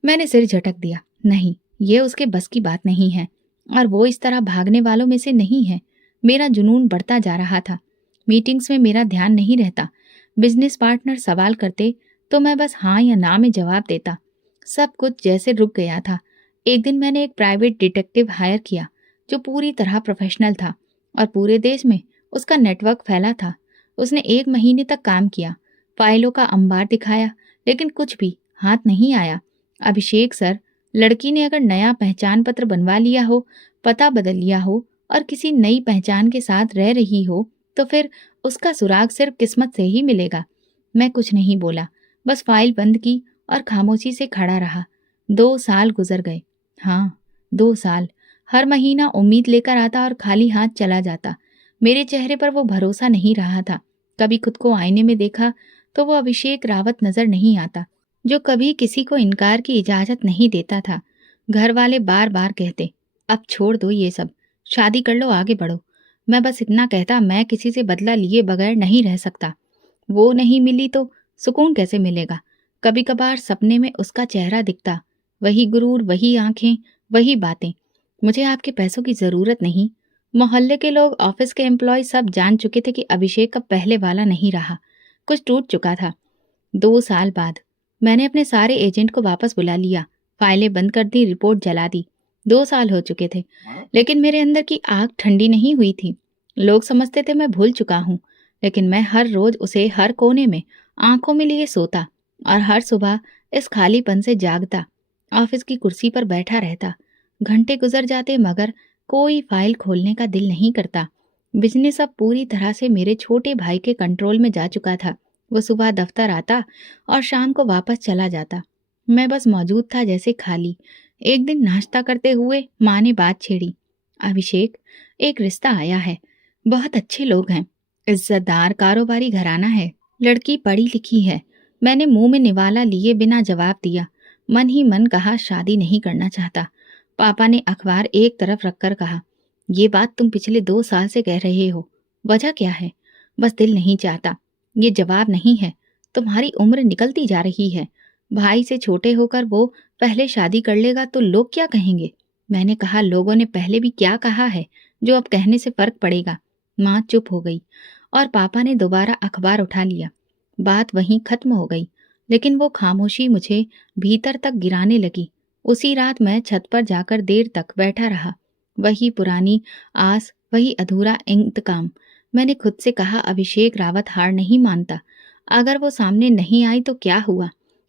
मैंने सिर झटक दिया, नहीं, ये उसके बस की बात नहीं है, और वो इस तरह भागने वालों में से नहीं है। मेरा जुनून बढ़ता जा रहा था। मीटिंग्स में मेरा ध्यान नहीं रहता। बिजनेस पार्टनर सवाल करते तो मैं बस हाँ या ना में जवाब देता। सब कुछ जैसे रुक गया था। एक दिन मैंने एक प्राइवेट डिटेक्टिव हायर किया जो पूरी तरह प्रोफेशनल था और पूरे देश में उसका नेटवर्क फैला था। उसने 1 महीने तक काम किया, फाइलों का अंबार दिखाया, लेकिन कुछ भी हाथ नहीं आया। अभिषेक सर, लड़की ने अगर नया पहचान पत्र बनवा लिया हो, पता बदल लिया हो और किसी नई पहचान के साथ रह रही हो, तो फिर उसका सुराग सिर्फ किस्मत से ही मिलेगा। मैं कुछ नहीं बोला, बस फाइल बंद की और खामोशी से खड़ा रहा। 2 साल गुजर गए। हाँ, 2 साल। हर महीना उम्मीद लेकर आता और खाली हाथ चला जाता। मेरे चेहरे पर वो भरोसा नहीं रहा था। कभी खुद को आईने में देखा तो वो अभिषेक रावत नजर नहीं आता, जो कभी किसी को इनकार की इजाजत नहीं देता था। घर वाले बार बार कहते, अब छोड़ दो ये सब, शादी कर लो, आगे बढ़ो। मैं बस इतना कहता, मैं किसी से बदला लिए बगैर नहीं रह सकता। वो नहीं मिली तो सुकून कैसे मिलेगा? कभी कभार सपने में उसका चेहरा दिखता, वही गुरूर, वही आंखें, वही बातें, मुझे आपके पैसों की ज़रूरत नहीं। मोहल्ले के लोग, ऑफिस के एम्प्लॉय सब जान चुके थे कि अभिषेक का पहले वाला नहीं रहा, कुछ टूट चुका था। 2 साल बाद मैंने अपने सारे एजेंट को वापस बुला लिया, फाइलें बंद कर दी, रिपोर्ट जला दी। 2 साल हो चुके थे, लेकिन मेरे अंदर की आग ठंडी नहीं हुई थी। लोग समझते थे मैं भूल चुका हूँ, लेकिन मैं हर रोज उसे हर कोने में आंखों में लिए सोता और हर सुबह इस खालीपन से जागता। ऑफिस की कुर्सी पर बैठा रहता। घंटे गुजर जाते मगर कोई फाइल खोलने का दिल नहीं करता। बिजनेस अब पूरी तरह से मेरे छोटे भाई के कंट्रोल में जा चुका था। वो सुबह दफ्तर आता और शाम को वापस चला जाता। मैं बस मौजूद था, जैसे खाली। एक दिन नाश्ता करते हुए माँ ने बात छेड़ी, अभिषेक, एक रिश्ता आया है, बहुत अच्छे लोग हैं, इज्जतदार कारोबारी घराना है, लड़की पढ़ी लिखी है। मैंने मुंह में निवाला लिए बिना जवाब दिया। मन ही मन कहा शादी नहीं करना चाहता। पापा ने अखबार एक तरफ रखकर कहा, ये बात तुम पिछले 2 साल से कह रहे हो, वजह क्या है? बस दिल नहीं चाहता। ये जवाब नहीं है, तुम्हारी उम्र निकलती जा रही है। भाई से छोटे होकर वो पहले शादी कर लेगा तो लोग क्या कहेंगे? मैंने कहा, लोगों ने पहले भी क्या कहा है जो अब कहने से फर्क पड़ेगा? माँ चुप हो गई और पापा ने दोबारा अखबार उठा लिया। बात वहीं खत्म हो गई, लेकिन वो खामोशी मुझे भीतर तक गिराने लगी। उसी रात मैं छत पर जाकर देर तक बैठा रहा। वही पुरानी आस, वही अधूरा इंतकाम। मैंने खुद से कहा, अभिषेक रावत हार नहीं मानता। अगर वो सामने नहीं आई तो क्या हुआ?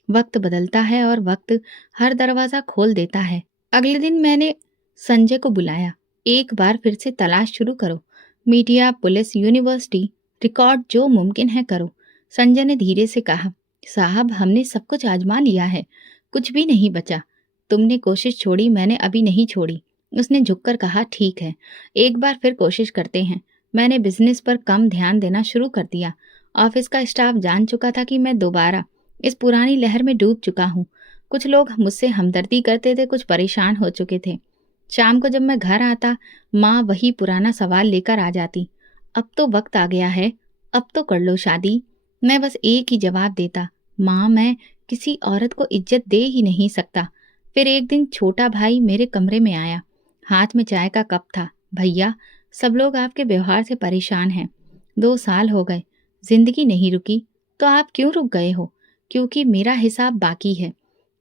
वक्त बदलता है और वक्त हर दरवाजा खोल देता है। अगले दिन मैंने संजय को बुलाया। एक बार फिर से तलाश शुरू करो। मीडिया, पुलिस, यूनिवर्सिटी, रिकॉर्ड, जो मुमकिन है करो। संजय ने धीरे से कहा, साहब, हमने सब कुछ आजमा लिया है, कुछ भी नहीं बचा। तुमने कोशिश छोड़ी, मैंने अभी नहीं छोड़ी। उसने झुककर कहा, ठीक है, एक बार फिर कोशिश करते हैं। मैंने बिजनेस पर कम ध्यान देना शुरू कर दिया। ऑफिस का स्टाफ जान चुका था कि मैं दोबारा इस पुरानी लहर में डूब चुका हूँ। कुछ लोग मुझसे हमदर्दी करते थे, कुछ परेशान हो चुके थे। शाम को जब मैं घर आता, माँ वही पुराना सवाल लेकर आ जाती, अब तो वक्त आ गया है, अब तो कर लो शादी। मैं बस एक ही जवाब देता, माँ, मैं किसी औरत को इज्जत दे ही नहीं सकता। फिर एक दिन छोटा भाई मेरे कमरे में आया, हाथ में चाय का कप था। भैया, सब लोग आपके व्यवहार से परेशान हैं। 2 साल हो गए, जिंदगी नहीं रुकी, तो आप क्यों रुक गए हो? क्योंकि मेरा हिसाब बाकी है,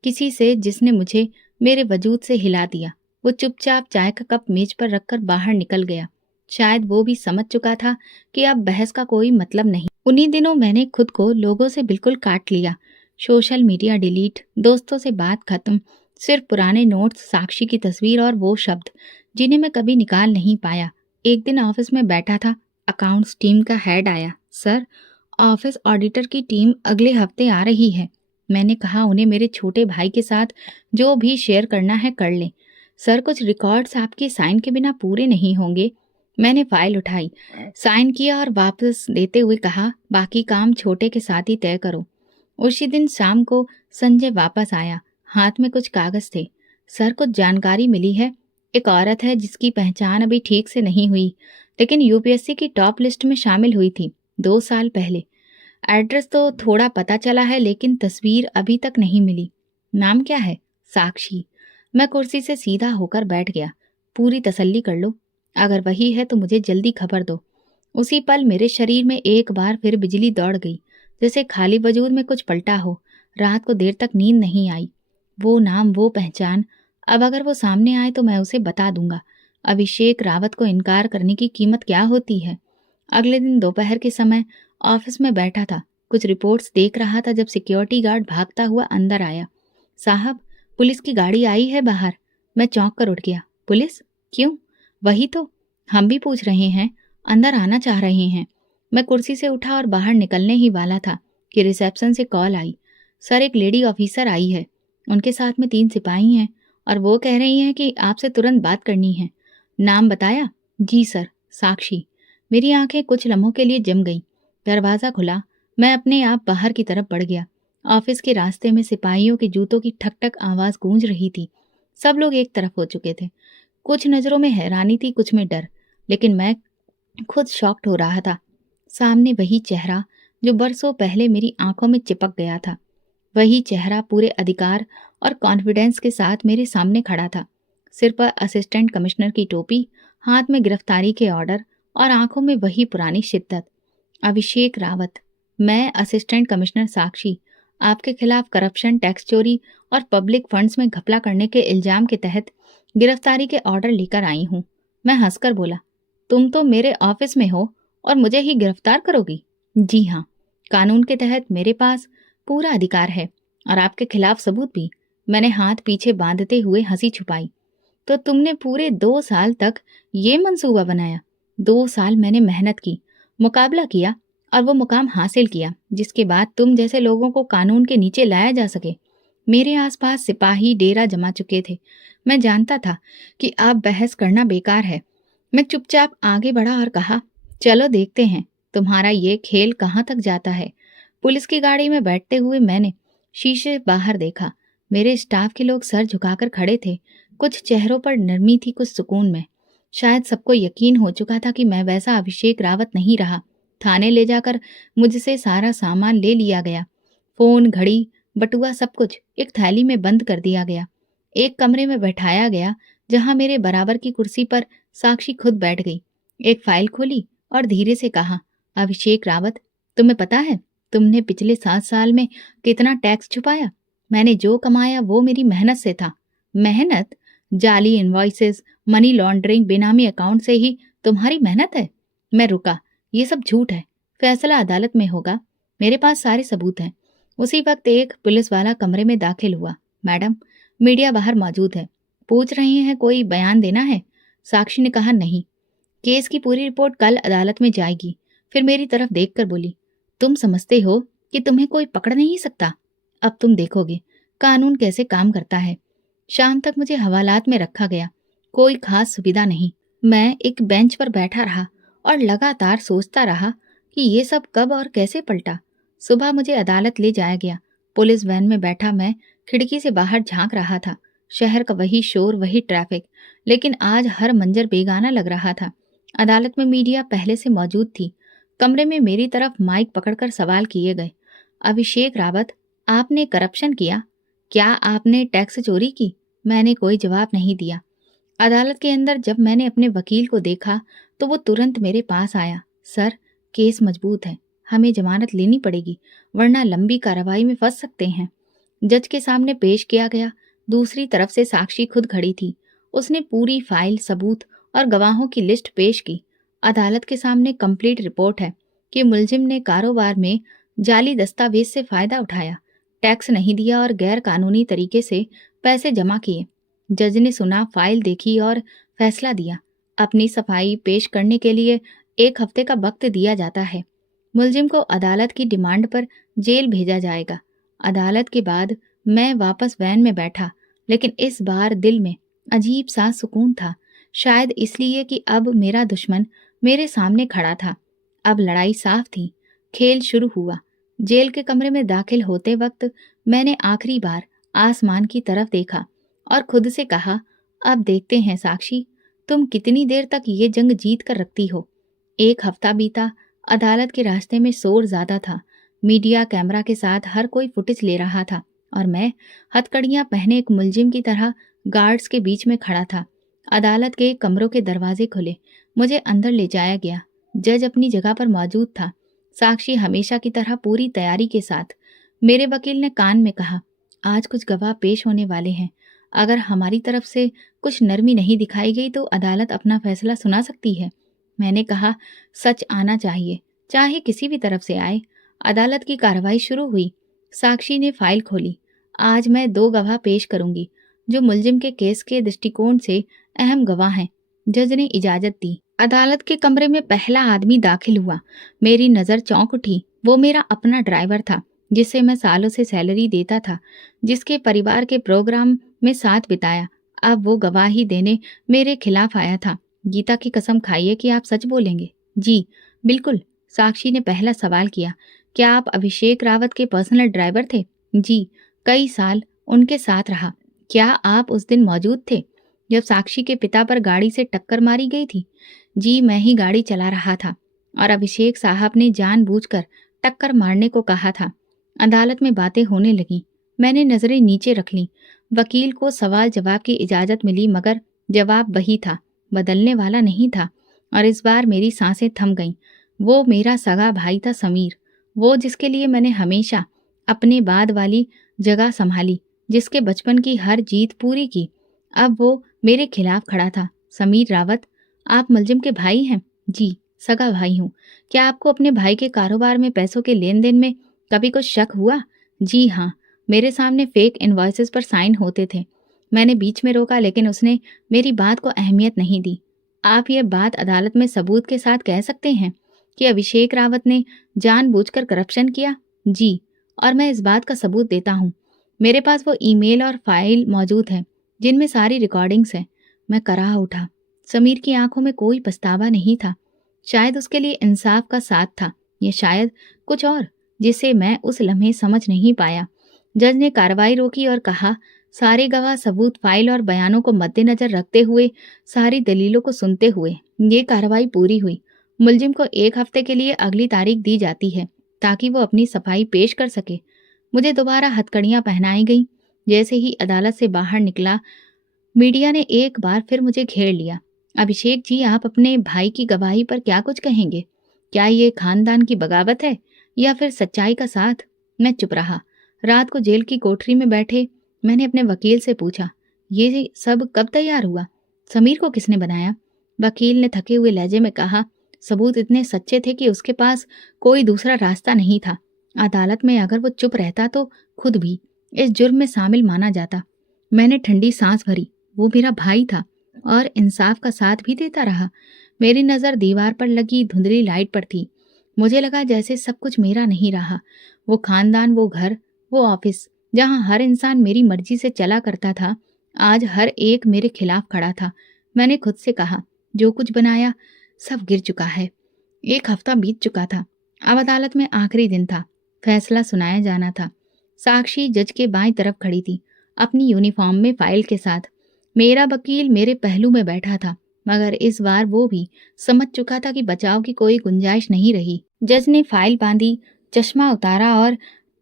किसी से जिसने मुझे मेरे वजूद से हिला दिया। वो चुपचाप चाय का कप मेज पर रखकर बाहर निकल गया। शायद वो भी समझ चुका था कि अब बहस का कोई मतलब नहीं। उन्हीं दिनों मैंने खुद को लोगों से बिल्कुल काट लिया। सोशल मीडिया डिलीट, दोस्तों से बात खत्म, सिर्फ पुराने नोट्स, साक्षी की तस्वीर और वो शब्द जिन्हें मैं कभी निकाल नहीं पाया। एक दिन ऑफिस में बैठा था, अकाउंट्स टीम का हेड आया। सर, ऑफिस ऑडिटर की टीम अगले हफ्ते आ रही है। मैंने कहा, उन्हें मेरे छोटे भाई के साथ जो भी शेयर करना है कर लें। सर, कुछ रिकॉर्ड्स आपके साइन के बिना पूरे नहीं होंगे। मैंने फाइल उठाई, साइन किया और वापस देते हुए कहा, बाकी काम छोटे के साथ ही तय करो। उसी दिन शाम को संजय वापस आया, हाथ में कुछ कागज थे। सर, कुछ जानकारी मिली है। एक औरत है जिसकी पहचान अभी ठीक से नहीं हुई, लेकिन यूपीएससी की टॉप लिस्ट में शामिल हुई थी 2 साल पहले। एड्रेस तो थोड़ा पता चला है, लेकिन तस्वीर अभी तक नहीं मिली। नाम क्या है? साक्षी। मैं कुर्सी से सीधा होकर बैठ गया। पूरी तसल्ली कर लो, अगर वही है तो मुझे जल्दी खबर दो। उसी पल मेरे शरीर में एक बार फिर बिजली दौड़ गई, जैसे खाली वजूद में कुछ पलटा हो। रात को देर तक नींद नहीं आई। वो नाम, वो पहचान, अब अगर वो सामने आए तो मैं उसे बता दूंगा अभिषेक रावत को इनकार करने की कीमत क्या होती है। अगले दिन दोपहर के समय ऑफिस में बैठा था, कुछ रिपोर्ट्स देख रहा था जब सिक्योरिटी गार्ड भागता हुआ अंदर आया। साहब, पुलिस की गाड़ी आई है बाहर। मैं चौंक कर उठ गया। पुलिस? क्यों? वही तो हम भी पूछ रहे हैं, अंदर आना चाह रहे हैं। मैं कुर्सी से उठा और बाहर निकलने ही वाला था कि रिसेप्शन से कॉल आई। सर, एक लेडी ऑफिसर आई है, उनके साथ में 3 सिपाही हैं और वो कह रही हैं कि आपसे तुरंत बात करनी है। नाम बताया? जी सर, साक्षी। मेरी आंखें कुछ लम्हों के लिए जम गईं। दरवाज़ा खुला, मैं अपने आप बाहर की तरफ बढ़ गया। ऑफिस के रास्ते में सिपाहियों के जूतों की ठक ठक आवाज़ गूंज रही थी। सब लोग एक तरफ हो चुके थे। कुछ नज़रों में हैरानी थी, कुछ में डर, लेकिन मैं खुद शॉक्ड हो रहा था। सामने वही चेहरा जो बरसों पहले मेरी आंखों में चिपक गया था। वही चेहरा पूरे अधिकार और कॉन्फिडेंस के साथ मेरे सामने खड़ा था। सिर पर असिस्टेंट कमिश्नर की टोपी, हाथ में गिरफ्तारी के ऑर्डर और आंखों में वही पुरानी शिद्दत। अभिषेक रावत, मैं असिस्टेंट कमिश्नर साक्षी आपके खिलाफ करप्शन, टैक्स चोरी और पब्लिक फंड्स में घपला करने के इल्जाम के तहत गिरफ्तारी के ऑर्डर लेकर आई हूँ। मैं हंसकर बोला, तुम तो मेरे ऑफिस में हो और मुझे ही गिरफ्तार करोगी? जी हाँ, कानून के तहत मेरे पास पूरा अधिकार है और आपके खिलाफ सबूत भी। मैंने हाथ पीछे बांधते हुए हंसी छुपाई। तो तुमने पूरे 2 साल तक ये मंसूबा बनाया? 2 साल मैंने मेहनत की, मुकाबला किया और वो मुकाम हासिल किया जिसके बाद तुम जैसे लोगों को कानून के नीचे लाया जा सके। मेरे आसपास सिपाही डेरा जमा चुके थे। मैं जानता था कि अब बहस करना बेकार है। मैं चुपचाप आगे बढ़ा और कहा, चलो देखते हैं तुम्हारा ये खेल कहाँ तक जाता है। पुलिस की गाड़ी में बैठते हुए मैंने शीशे बाहर देखा। मेरे स्टाफ के लोग सर झुकाकर खड़े थे। कुछ चेहरों पर नरमी थी, कुछ सुकून में। शायद सबको यकीन हो चुका था कि मैं वैसा अभिषेक रावत नहीं रहा। थाने ले जाकर मुझसे सारा सामान ले लिया गया। फोन, घड़ी, बटुआ सब कुछ एक थैली में बंद कर दिया गया। एक कमरे में बैठाया गया जहां मेरे बराबर की कुर्सी पर साक्षी खुद बैठ गई। एक फाइल खोली और धीरे से कहा, अभिषेक रावत, तुम्हें पता है तुमने पिछले 7 साल में कितना टैक्स छुपाया? मैंने जो कमाया वो मेरी मेहनत से था। मेहनत? जाली इनवॉइसेस, मनी लॉन्ड्रिंग, बेनामी अकाउंट से ही तुम्हारी मेहनत है? मैं रुका। ये सब झूठ है। फैसला अदालत में होगा। मेरे पास सारे सबूत हैं। उसी वक्त एक पुलिस वाला कमरे में दाखिल हुआ। मैडम, मीडिया बाहर मौजूद है। पूछ रही हैं कोई बयान देना है? साक्षी ने कहा, नहीं। केस की पूरी रिपोर्ट कल अदालत में जाएगी। फिर मेरी तरफ देखकर बोली, तुम समझते हो कि तुम्हें कोई पकड़ नहीं सकता? अब तुम देखोगे कानून कैसे काम करता है। शाम तक मुझे हवालात में रखा गया। कोई खास सुविधा नहीं। मैं एक बेंच पर बैठा रहा और लगातार सोचता रहा कि ये सब कब और कैसे पलटा। सुबह मुझे अदालत ले जाया गया। पुलिस वैन में बैठा मैं खिड़की से बाहर झांक रहा था। शहर का वही शोर, वही ट्रैफिक, लेकिन आज हर मंजर बेगाना लग रहा था। अदालत में मीडिया पहले से मौजूद थी। कमरे में मेरी तरफ माइक पकड़कर सवाल किए गए। अभिषेक रावत, आपने करप्शन किया? क्या आपने टैक्स चोरी की? मैंने कोई जवाब नहीं दिया। अदालत के अंदर जब मैंने अपने वकील को देखा तो वो तुरंत मेरे पास आया। सर, केस मजबूत है, हमें जमानत लेनी पड़ेगी वरना लंबी कार्रवाई में फंस सकते हैं। जज के सामने पेश किया गया। दूसरी तरफ से साक्षी खुद खड़ी थी। उसने पूरी फाइल, सबूत और गवाहों की लिस्ट पेश की। अदालत के सामने कंप्लीट रिपोर्ट है कि मुलजिम ने कारोबार में जाली दस्तावेज से फायदा उठाया, टैक्स नहीं दिया और गैर कानूनी तरीके से पैसे जमा किए। जज ने सुना, फाइल देखी और फैसला दिया। अपनी सफाई पेश करने के लिए 1 हफ्ते का वक्त दिया जाता है। मुलजिम को अदालत की डिमांड पर जेल भेजा जाएगा। अदालत के बाद मैं वापस वैन में बैठा, लेकिन इस बार दिल में अजीब सा सुकून था। शायद इसलिए कि अब मेरा दुश्मन मेरे सामने खड़ा था। अब लड़ाई साफ थी। खेल शुरू हुआ। जेल के कमरे में दाखिल होते वक्त मैंने आखिरी बार आसमान की तरफ देखा और खुद से कहा, अब देखते हैं साक्षी, तुम कितनी देर तक ये जंग जीत कर रखती हो। 1 हफ्ता बीता। अदालत के रास्ते में शोर ज्यादा था। मीडिया कैमरा के साथ हर कोई फुटेज ले रहा था और मैं हथकड़ियां पहने एक मुलजिम की तरह गार्ड्स के बीच में खड़ा था। अदालत के कमरों के दरवाजे खुले। मुझे अंदर ले जाया गया। जज अपनी जगह पर मौजूद था। साक्षी हमेशा की तरह पूरी तैयारी के साथ। मेरे वकील ने कान में कहा, आज कुछ गवाह पेश होने वाले हैं। अगर हमारी तरफ से कुछ नरमी नहीं दिखाई गई तो अदालत अपना फैसला सुना सकती है। मैंने कहा, सच आना चाहिए, चाहे किसी भी तरफ से आए। अदालत की कार्रवाई शुरू हुई। साक्षी ने फाइल खोली। आज मैं 2 गवाह पेश करूंगी जो मुलजिम के केस के दृष्टिकोण से अहम गवाह हैं। जज ने इजाजत दी। अदालत के कमरे में पहला आदमी दाखिल हुआ। मेरी नजर चौंक उठी। वो मेरा अपना ड्राइवर था, जिसे मैं सालों से सैलरी देता था, जिसके परिवार के प्रोग्राम में साथ बिताया। अब वो गवाही देने मेरे खिलाफ आया था। गीता की कसम खाइए कि आप सच बोलेंगे। जी बिल्कुल। साक्षी ने पहला सवाल किया, क्या आप अभिषेक रावत के पर्सनल ड्राइवर थे? जी, कई साल उनके साथ रहा। क्या आप उस दिन मौजूद थे जब साक्षी के पिता पर गाड़ी से टक्कर मारी गई थी? जी, मैं ही गाड़ी चला रहा था और अभिषेक साहब ने जानबूझकर टक्कर मारने को कहा था। अदालत में बातें होने लगी। मैंने नजरें नीचे रख लीं। वकील को सवाल जवाब की इजाजत मिली, मगर जवाब वही था, बदलने वाला नहीं था। और इस बार मेरी सांसें थम गईं। वो मेरा सगा भाई था, समीर। वो जिसके लिए मैंने हमेशा अपने बाद वाली जगह संभाली, जिसके बचपन की हर जीत पूरी की। अब वो मेरे खिलाफ खड़ा था। समीर रावत, आप मुलजिम के भाई हैं? जी, सगा भाई हूँ। क्या आपको अपने भाई के कारोबार में पैसों के लेन देन में कभी कुछ शक हुआ? जी हाँ, मेरे सामने फेक इनवॉइसेस पर साइन होते थे। मैंने बीच में रोका, लेकिन उसने मेरी बात को अहमियत नहीं दी। आप ये बात अदालत में सबूत के साथ कह सकते हैं कि अभिषेक रावत ने जानबूझकर करप्शन किया? जी, और मैं इस बात का सबूत देता हूँ। मेरे पास वो ईमेल और फाइल मौजूद हैं जिनमें सारी रिकॉर्डिंग्स हैं। मैं कराह उठा। समीर की आंखों में कोई पछतावा नहीं था। शायद उसके लिए इंसाफ का साथ था, या शायद कुछ और जिसे मैं उस लम्हे समझ नहीं पाया। जज ने कार्रवाई रोकी और कहा, सारे गवाह, सबूत, फाइल और बयानों को मद्देनजर रखते हुए, सारी दलीलों को सुनते हुए ये कार्रवाई पूरी हुई। मुलजिम को 1 हफ्ते के लिए अगली तारीख दी जाती है ताकि वो अपनी सफाई पेश कर सके। मुझे दोबारा हथकड़ियां पहनाई गईं। जैसे ही अदालत से बाहर निकला, मीडिया ने एक बार फिर मुझे घेर लिया। अभिषेक जी, आप अपने भाई की गवाही पर क्या कुछ कहेंगे? क्या ये खानदान की बगावत है या फिर सच्चाई का साथ? मैं चुप रहा। रात को जेल की कोठरी में बैठे मैंने अपने वकील से पूछा, ये सब कब तैयार हुआ? समीर को किसने बनाया? वकील ने थके हुए लहजे में कहा, सबूत इतने सच्चे थे कि उसके पास कोई दूसरा रास्ता नहीं था। अदालत में अगर वो चुप रहता तो खुद भी इस जुर्म में शामिल माना जाता। मैंने ठंडी सांस भरी। वो मेरा भाई था और इंसाफ का साथ भी देता रहा। मेरी नज़र दीवार पर लगी धुंधली लाइट पर थी। मुझे लगा जैसे सब कुछ मेरा नहीं रहा। वो खानदान, वो घर, वो ऑफिस, जहाँ हर इंसान मेरी मर्जी से चला करता था, आज हर एक मेरे खिलाफ खड़ा था। मैंने खुद से कहा, जो कुछ बनाया सब गिर चुका है। 1 हफ्ता बीत चुका था। अब अदालत में आखिरी दिन था। फैसला सुनाया जाना था। साक्षी जज के बाईं तरफ खड़ी थी, अपनी यूनिफॉर्म में फाइल के साथ। मेरा वकील मेरे पहलू में बैठा था, मगर इस बार वो भी समझ चुका था कि बचाव की कोई गुंजाइश नहीं रही। जज ने फाइल बांधी, चश्मा उतारा और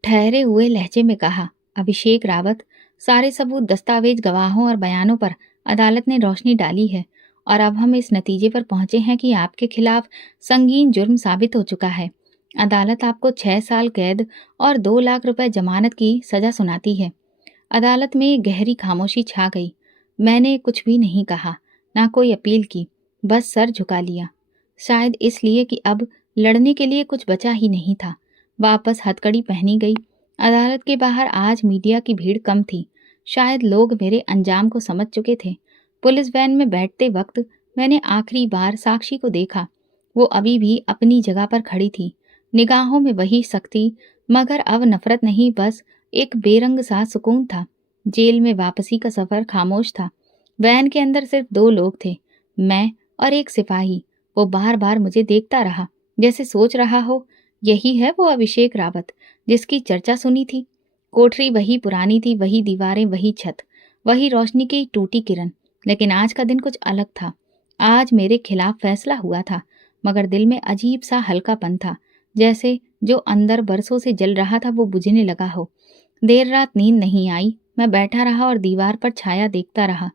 ठहरे हुए लहजे में कहा, अभिषेक रावत, सारे सबूत, दस्तावेज, गवाहों और बयानों पर अदालत ने रोशनी डाली है और अब हम इस नतीजे पर पहुंचे हैं कि आपके खिलाफ संगीन जुर्म साबित हो चुका है। अदालत आपको 6 साल कैद और 2 लाख रुपए जमानत की सजा सुनाती है। अदालत में गहरी खामोशी छा गई। मैंने कुछ भी नहीं कहा, ना कोई अपील की, बस सर झुका लिया। शायद इसलिए कि अब लड़ने के लिए कुछ बचा ही नहीं था। वापस हथकड़ी पहनी गई। अदालत के बाहर आज मीडिया की भीड़ कम थी। शायद लोग मेरे अंजाम को समझ चुके थे। पुलिस वैन में बैठते वक्त मैंने आखिरी बार साक्षी को देखा। वो अभी भी अपनी जगह पर खड़ी थी, निगाहों में वही सख्ती, मगर अब नफरत नहीं, बस एक बेरंग सा सुकून था। जेल में वापसी का सफर खामोश था। वैन के अंदर सिर्फ 2 लोग थे, मैं और एक सिपाही। वो बार बार मुझे देखता रहा, जैसे सोच रहा हो, यही है वो अभिषेक रावत जिसकी चर्चा सुनी थी। कोठरी वही पुरानी थी, वही दीवारें, वही छत, वही रोशनी की टूटी किरण। लेकिन आज का दिन कुछ अलग था। आज मेरे खिलाफ फैसला हुआ था, मगर दिल में अजीब सा हल्कापन था, जैसे जो अंदर बरसों से जल रहा था वो बुझने लगा हो। देर रात नींद नहीं आई। मैं बैठा रहा और दीवार पर छाया देखता रहा।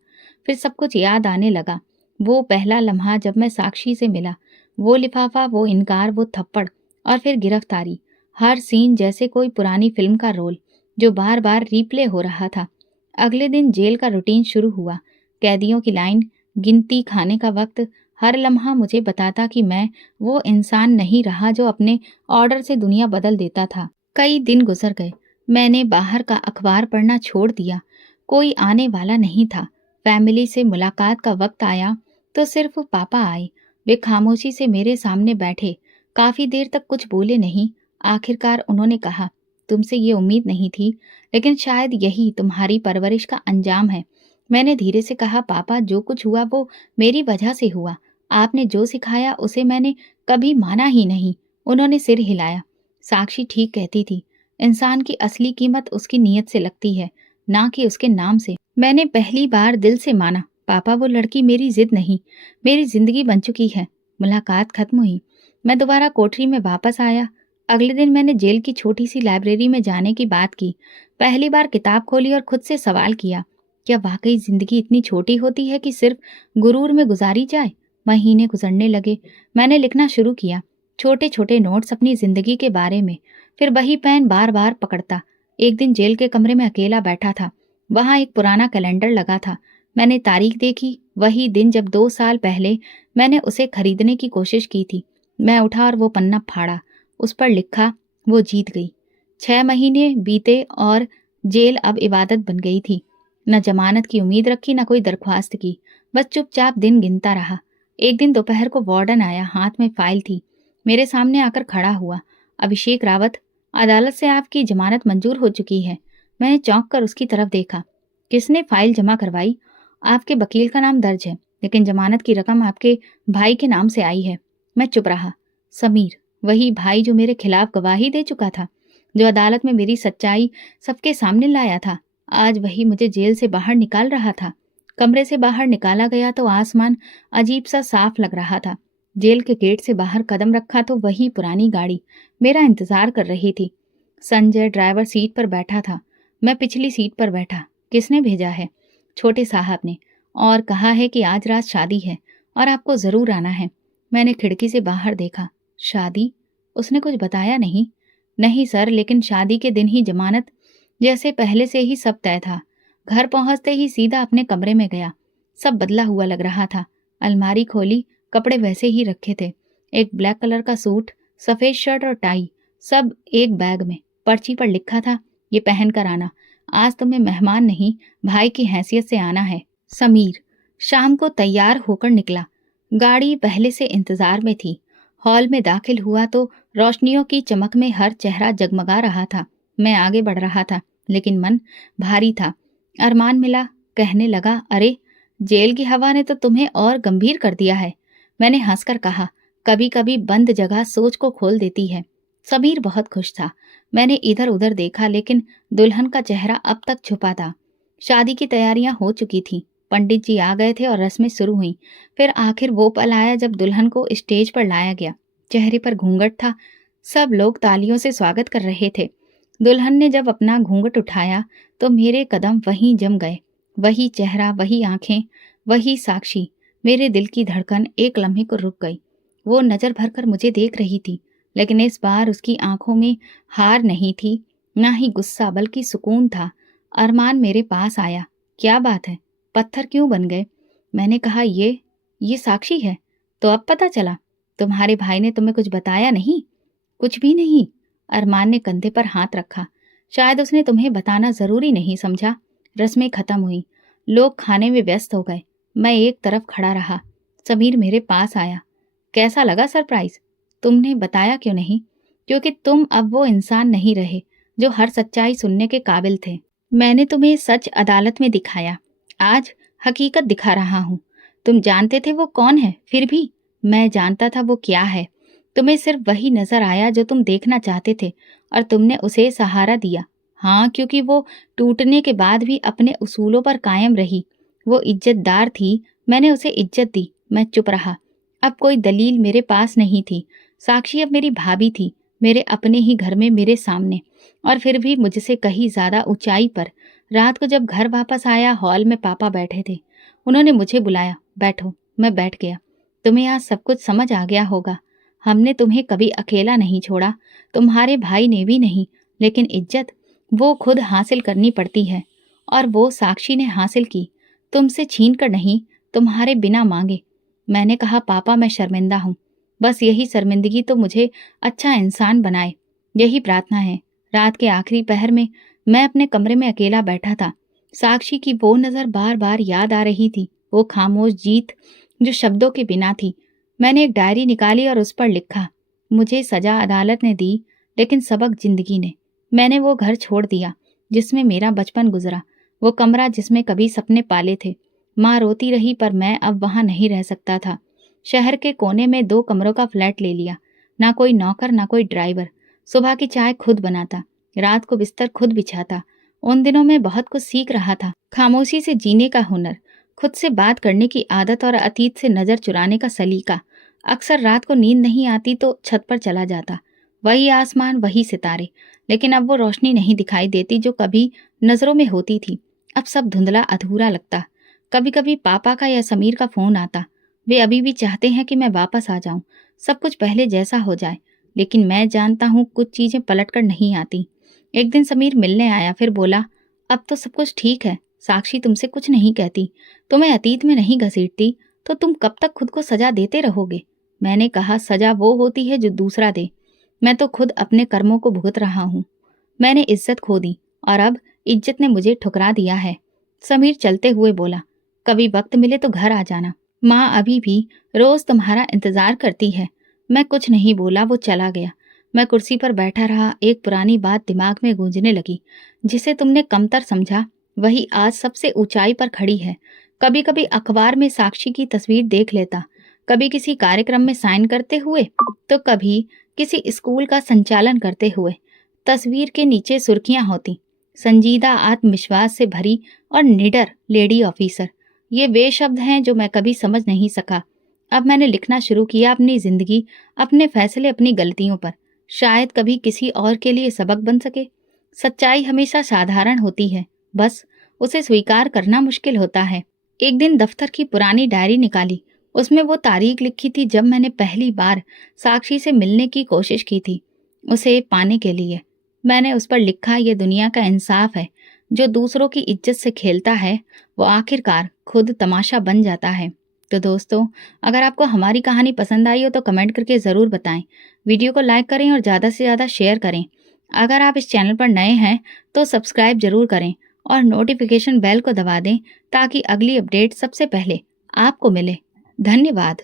फिर सब कुछ याद आने लगा। वो पहला लम्हा जब मैं साक्षी से मिला, वो लिफाफा, वो इनकार, वो थप्पड़ और फिर गिरफ्तारी। हर सीन जैसे कोई पुरानी फिल्म का रोल जो बार बार रिप्ले हो रहा था। अगले दिन जेल का रूटीन शुरू हुआ। कैदियों की लाइन, गिनती, खाने का वक्त, हर लम्हा मुझे बताता कि मैं वो इंसान नहीं रहा जो अपने ऑर्डर से दुनिया बदल देता था। कई दिन गुजर गए। मैंने बाहर का अखबार पढ़ना छोड़ दिया। कोई आने वाला नहीं था। फैमिली से मुलाकात का वक्त आया तो सिर्फ पापा आए। वे खामोशी से मेरे सामने बैठे, काफी देर तक कुछ बोले नहीं। आखिरकार उन्होंने कहा, तुमसे ये उम्मीद नहीं थी, लेकिन शायद यही तुम्हारी परवरिश का अंजाम है। मैंने धीरे से कहा, पापा, जो कुछ हुआ वो मेरी वजह से हुआ। आपने जो सिखाया उसे मैंने कभी माना ही नहीं। उन्होंने सिर हिलाया। साक्षी ठीक कहती थी, इंसान की असली कीमत उसकी नीयत से लगती है, ना कि उसके नाम से। मैंने पहली बार दिल से माना, पापा, वो लड़की मेरी जिद नहीं, मेरी जिंदगी बन चुकी है। मुलाकात खत्म हुई। मैं दोबारा कोठरी में वापस आया। अगले दिन मैंने जेल की छोटी सी लाइब्रेरी में जाने की बात की। पहली बार किताब खोली और खुद से सवाल किया, क्या वाकई जिंदगी इतनी छोटी होती है कि सिर्फ गुरूर में गुजारी जाए? महीने गुजरने लगे। मैंने लिखना शुरू किया, छोटे छोटे नोट्स अपनी जिंदगी के बारे में। फिर वही पेन बार बार पकड़ता। एक दिन जेल के कमरे में अकेला बैठा था। वहां एक पुराना कैलेंडर लगा था। मैंने तारीख देखी, वही दिन जब 2 साल पहले मैंने उसे खरीदने की कोशिश की थी। मैं उठा और वो पन्ना फाड़ा। उस पर लिखा, वो जीत गई। 6 महीने बीते और जेल अब इबादत बन गई थी। न जमानत की उम्मीद रखी, न कोई दरख्वास्त की। बस चुपचाप दिन गिनता रहा। एक दिन दोपहर को वार्डन आया, हाथ में फाइल थी। मेरे सामने आकर खड़ा हुआ। अभिषेक रावत, अदालत से आपकी जमानत मंजूर हो चुकी है। मैंने चौंक कर उसकी तरफ देखा। किसने फाइल जमा करवाई? आपके वकील का नाम दर्ज है, लेकिन जमानत की रकम आपके भाई के नाम से आई है। मैं चुप रहा। समीर, वही भाई जो मेरे खिलाफ गवाही दे चुका था, जो अदालत में मेरी सच्चाई सबके सामने लाया था, आज वही मुझे जेल से बाहर निकाल रहा था। कमरे से बाहर निकाला गया तो आसमान अजीब सा साफ लग रहा था। जेल के गेट से बाहर कदम रखा तो वही पुरानी गाड़ी मेरा इंतजार कर रही थी। संजय ड्राइवर सीट पर बैठा था। मैं पिछली सीट पर बैठा। किसने भेजा है? छोटे साहब ने, और कहा है कि आज रात शादी है और आपको जरूर आना है। मैंने खिड़की से बाहर देखा। शादी? उसने कुछ बताया नहीं? नहीं सर, लेकिन शादी के दिन ही जमानत, जैसे पहले से ही सब तय था। घर पहुंचते ही सीधा अपने कमरे में गया। सब बदला हुआ लग रहा था। अलमारी खोली, कपड़े वैसे ही रखे थे। एक ब्लैक कलर का सूट, सफेद शर्ट और टाई, सब एक बैग में। पर्ची पर लिखा था, ये पहन कर आना। आज तुम्हें मेहमान नहीं, भाई की हैसियत से आना है। समीर शाम को तैयार होकर निकला। गाड़ी पहले से इंतजार में थी। हॉल में दाखिल हुआ तो रोशनियों की चमक में हर चेहरा जगमगा रहा था। मैं आगे बढ़ रहा था, लेकिन मन भारी था। अरमान मिला, कहने लगा, अरे जेल की हवा ने तो तुम्हें और गंभीर कर दिया है। मैंने हंसकर कहा, कभी कभी बंद जगह सोच को खोल देती है। समीर बहुत खुश था। मैंने इधर उधर देखा, लेकिन दुल्हन का चेहरा अब तक छुपा था। शादी की तैयारियां हो चुकी थीं। पंडित जी आ गए थे और रस्में शुरू हुई। फिर आखिर वो पल आया जब दुल्हन को स्टेज पर लाया गया। चेहरे पर घूंघट था। सब लोग तालियों से स्वागत कर रहे थे। दुल्हन ने जब अपना घूंघट उठाया तो मेरे कदम वहीं जम गए। वही चेहरा, वही आंखें, वही साक्षी। मेरे दिल की धड़कन एक लम्हे को रुक गई। वो नजर भरकर मुझे देख रही थी, लेकिन इस बार उसकी आंखों में हार नहीं थी, ना ही गुस्सा, बल्कि सुकून था। अरमान मेरे पास आया। क्या बात है, पत्थर क्यों बन गए? मैंने कहा, ये साक्षी है। तो अब पता चला? तुम्हारे भाई ने तुम्हें कुछ बताया नहीं? कुछ भी नहीं। अरमान ने कंधे पर हाथ रखा। शायद उसने तुम्हें बताना जरूरी नहीं समझा। रस्में खत्म हुई। लोग खाने में व्यस्त हो गए। मैं एक तरफ खड़ा रहा। समीर मेरे पास आया। कैसा लगा सरप्राइज? तुमने बताया क्यों नहीं? क्योंकि तुम अब वो इंसान नहीं रहे जो हर सच्चाई सुनने के काबिल थे। मैंने तुम्हें सच अदालत में दिखाया। आज हकीकत दिखा रहा हूँ। तुम जानते थे वो कौन है, फिर भी मैं जानता था वो क्या है। तुम्हें सिर्फ वही नजर आया जो तुम देखना चाहते थे, और तुमने उसे सहारा दिया। हाँ, क्योंकि वो टूटने के बाद भी अपने उसूलों पर कायम रही। वो इज्जतदार थी, मैंने उसे इज्जत दी। मैं चुप रहा। अब कोई दलील मेरे पास नहीं थी। साक्षी अब मेरी भाभी थी, मेरे अपने ही घर में, मेरे सामने, और फिर भी मुझसे कहीं ज्यादा ऊंचाई पर। रात को जब घर वापस आया, हॉल में पापा बैठे थे। उन्होंने मुझे बुलाया, बैठो। मैं बैठ गया। तुम्हें आज सब कुछ समझ आ गया होगा। हमने तुम्हें कभी अकेला नहीं छोड़ा, तुम्हारे भाई ने भी नहीं, लेकिन इज्जत वो खुद हासिल करनी पड़ती है, और वो साक्षी ने हासिल की, तुमसे छीन कर नहीं, तुम्हारे बिना मांगे। मैंने कहा, पापा मैं शर्मिंदा हूँ। बस यही शर्मिंदगी तो मुझे अच्छा इंसान बनाए, यही प्रार्थना है। रात के आखिरी पहर में मैं अपने कमरे में अकेला बैठा था। साक्षी की वो नजर बार बार याद आ रही थी, वो खामोश जीत जो शब्दों के बिना थी। मैंने एक डायरी निकाली और उस पर लिखा, मुझे सजा अदालत ने दी, लेकिन सबक जिंदगी ने। मैंने वो घर छोड़ दिया जिसमें मेरा बचपन गुजरा, वो कमरा जिसमें कभी सपने पाले थे। माँ रोती रही, पर मैं अब वहां नहीं रह सकता था। शहर के कोने में 2 कमरों का फ्लैट ले लिया। ना कोई नौकर, ना कोई ड्राइवर। सुबह की चाय खुद बनाता, रात को बिस्तर खुद बिछाता। उन दिनों में बहुत कुछ सीख रहा था। खामोशी से जीने का हुनर, खुद से बात करने की आदत, और अतीत से नजर चुराने का सलीका। अक्सर रात को नींद नहीं आती तो छत पर चला जाता। वही आसमान, वही सितारे, लेकिन अब वो रोशनी नहीं दिखाई देती जो कभी नजरों में होती थी। अब सब धुंधला अधूरा लगता। कभी कभी पापा का या समीर का फोन आता। वे अभी भी चाहते हैं कि मैं वापस आ जाऊं, सब कुछ पहले जैसा हो जाए। लेकिन मैं जानता हूं कुछ चीजें पलट कर नहीं आती। एक दिन समीर मिलने आया, फिर बोला, अब तो सब कुछ ठीक है, साक्षी तुमसे कुछ नहीं कहती, तुम्हें अतीत में नहीं घसीटती, तो तुम कब तक खुद को सजा देते रहोगे। मैंने कहा, सजा वो होती है जो दूसरा दे, मैं तो खुद अपने कर्मों को भुगत रहा हूँ। मैंने इज्जत खो दी और अब इज्जत ने मुझे ठुकरा दिया है। समीर चलते हुए बोला, कभी वक्त मिले तो घर आ जाना, माँ अभी भी रोज तुम्हारा इंतजार करती है। मैं कुछ नहीं बोला, वो चला गया। मैं कुर्सी पर बैठा रहा। एक पुरानी बात दिमाग में गूंजने लगी। जिसे तुमने कमतर समझा वही आज सबसे ऊंचाई पर खड़ी है। कभी कभी अखबार में साक्षी की तस्वीर देख लेता, कभी किसी कार्यक्रम में साइन करते हुए, तो कभी किसी स्कूल का संचालन करते हुए। तस्वीर के नीचे सुर्खियां होती, संजीदा, आत्मविश्वास से भरी और निडर लेडी ऑफिसर। ये वे शब्द हैं जो मैं कभी समझ नहीं सका। अब मैंने लिखना शुरू किया अपनी जिंदगी, अपने फैसले, अपनी गलतियों पर। शायद कभी किसी और के लिए सबक बन सके। सच्चाई हमेशा साधारण होती है, बस उसे स्वीकार करना मुश्किल होता है। एक दिन दफ्तर की पुरानी डायरी निकाली। उसमें वो तारीख लिखी थी जब मैंने पहली बार साक्षी से मिलने की कोशिश की थी, उसे पाने के लिए। मैंने उस पर लिखा, ये दुनिया का इंसाफ है, जो दूसरों की इज्जत से खेलता है वो आखिरकार खुद तमाशा बन जाता है। तो दोस्तों, अगर आपको हमारी कहानी पसंद आई हो तो कमेंट करके ज़रूर बताएं। वीडियो को लाइक करें और ज़्यादा से ज़्यादा शेयर करें। अगर आप इस चैनल पर नए हैं तो सब्सक्राइब जरूर करें और नोटिफिकेशन बेल को दबा दें ताकि अगली अपडेट सबसे पहले आपको मिले। धन्यवाद।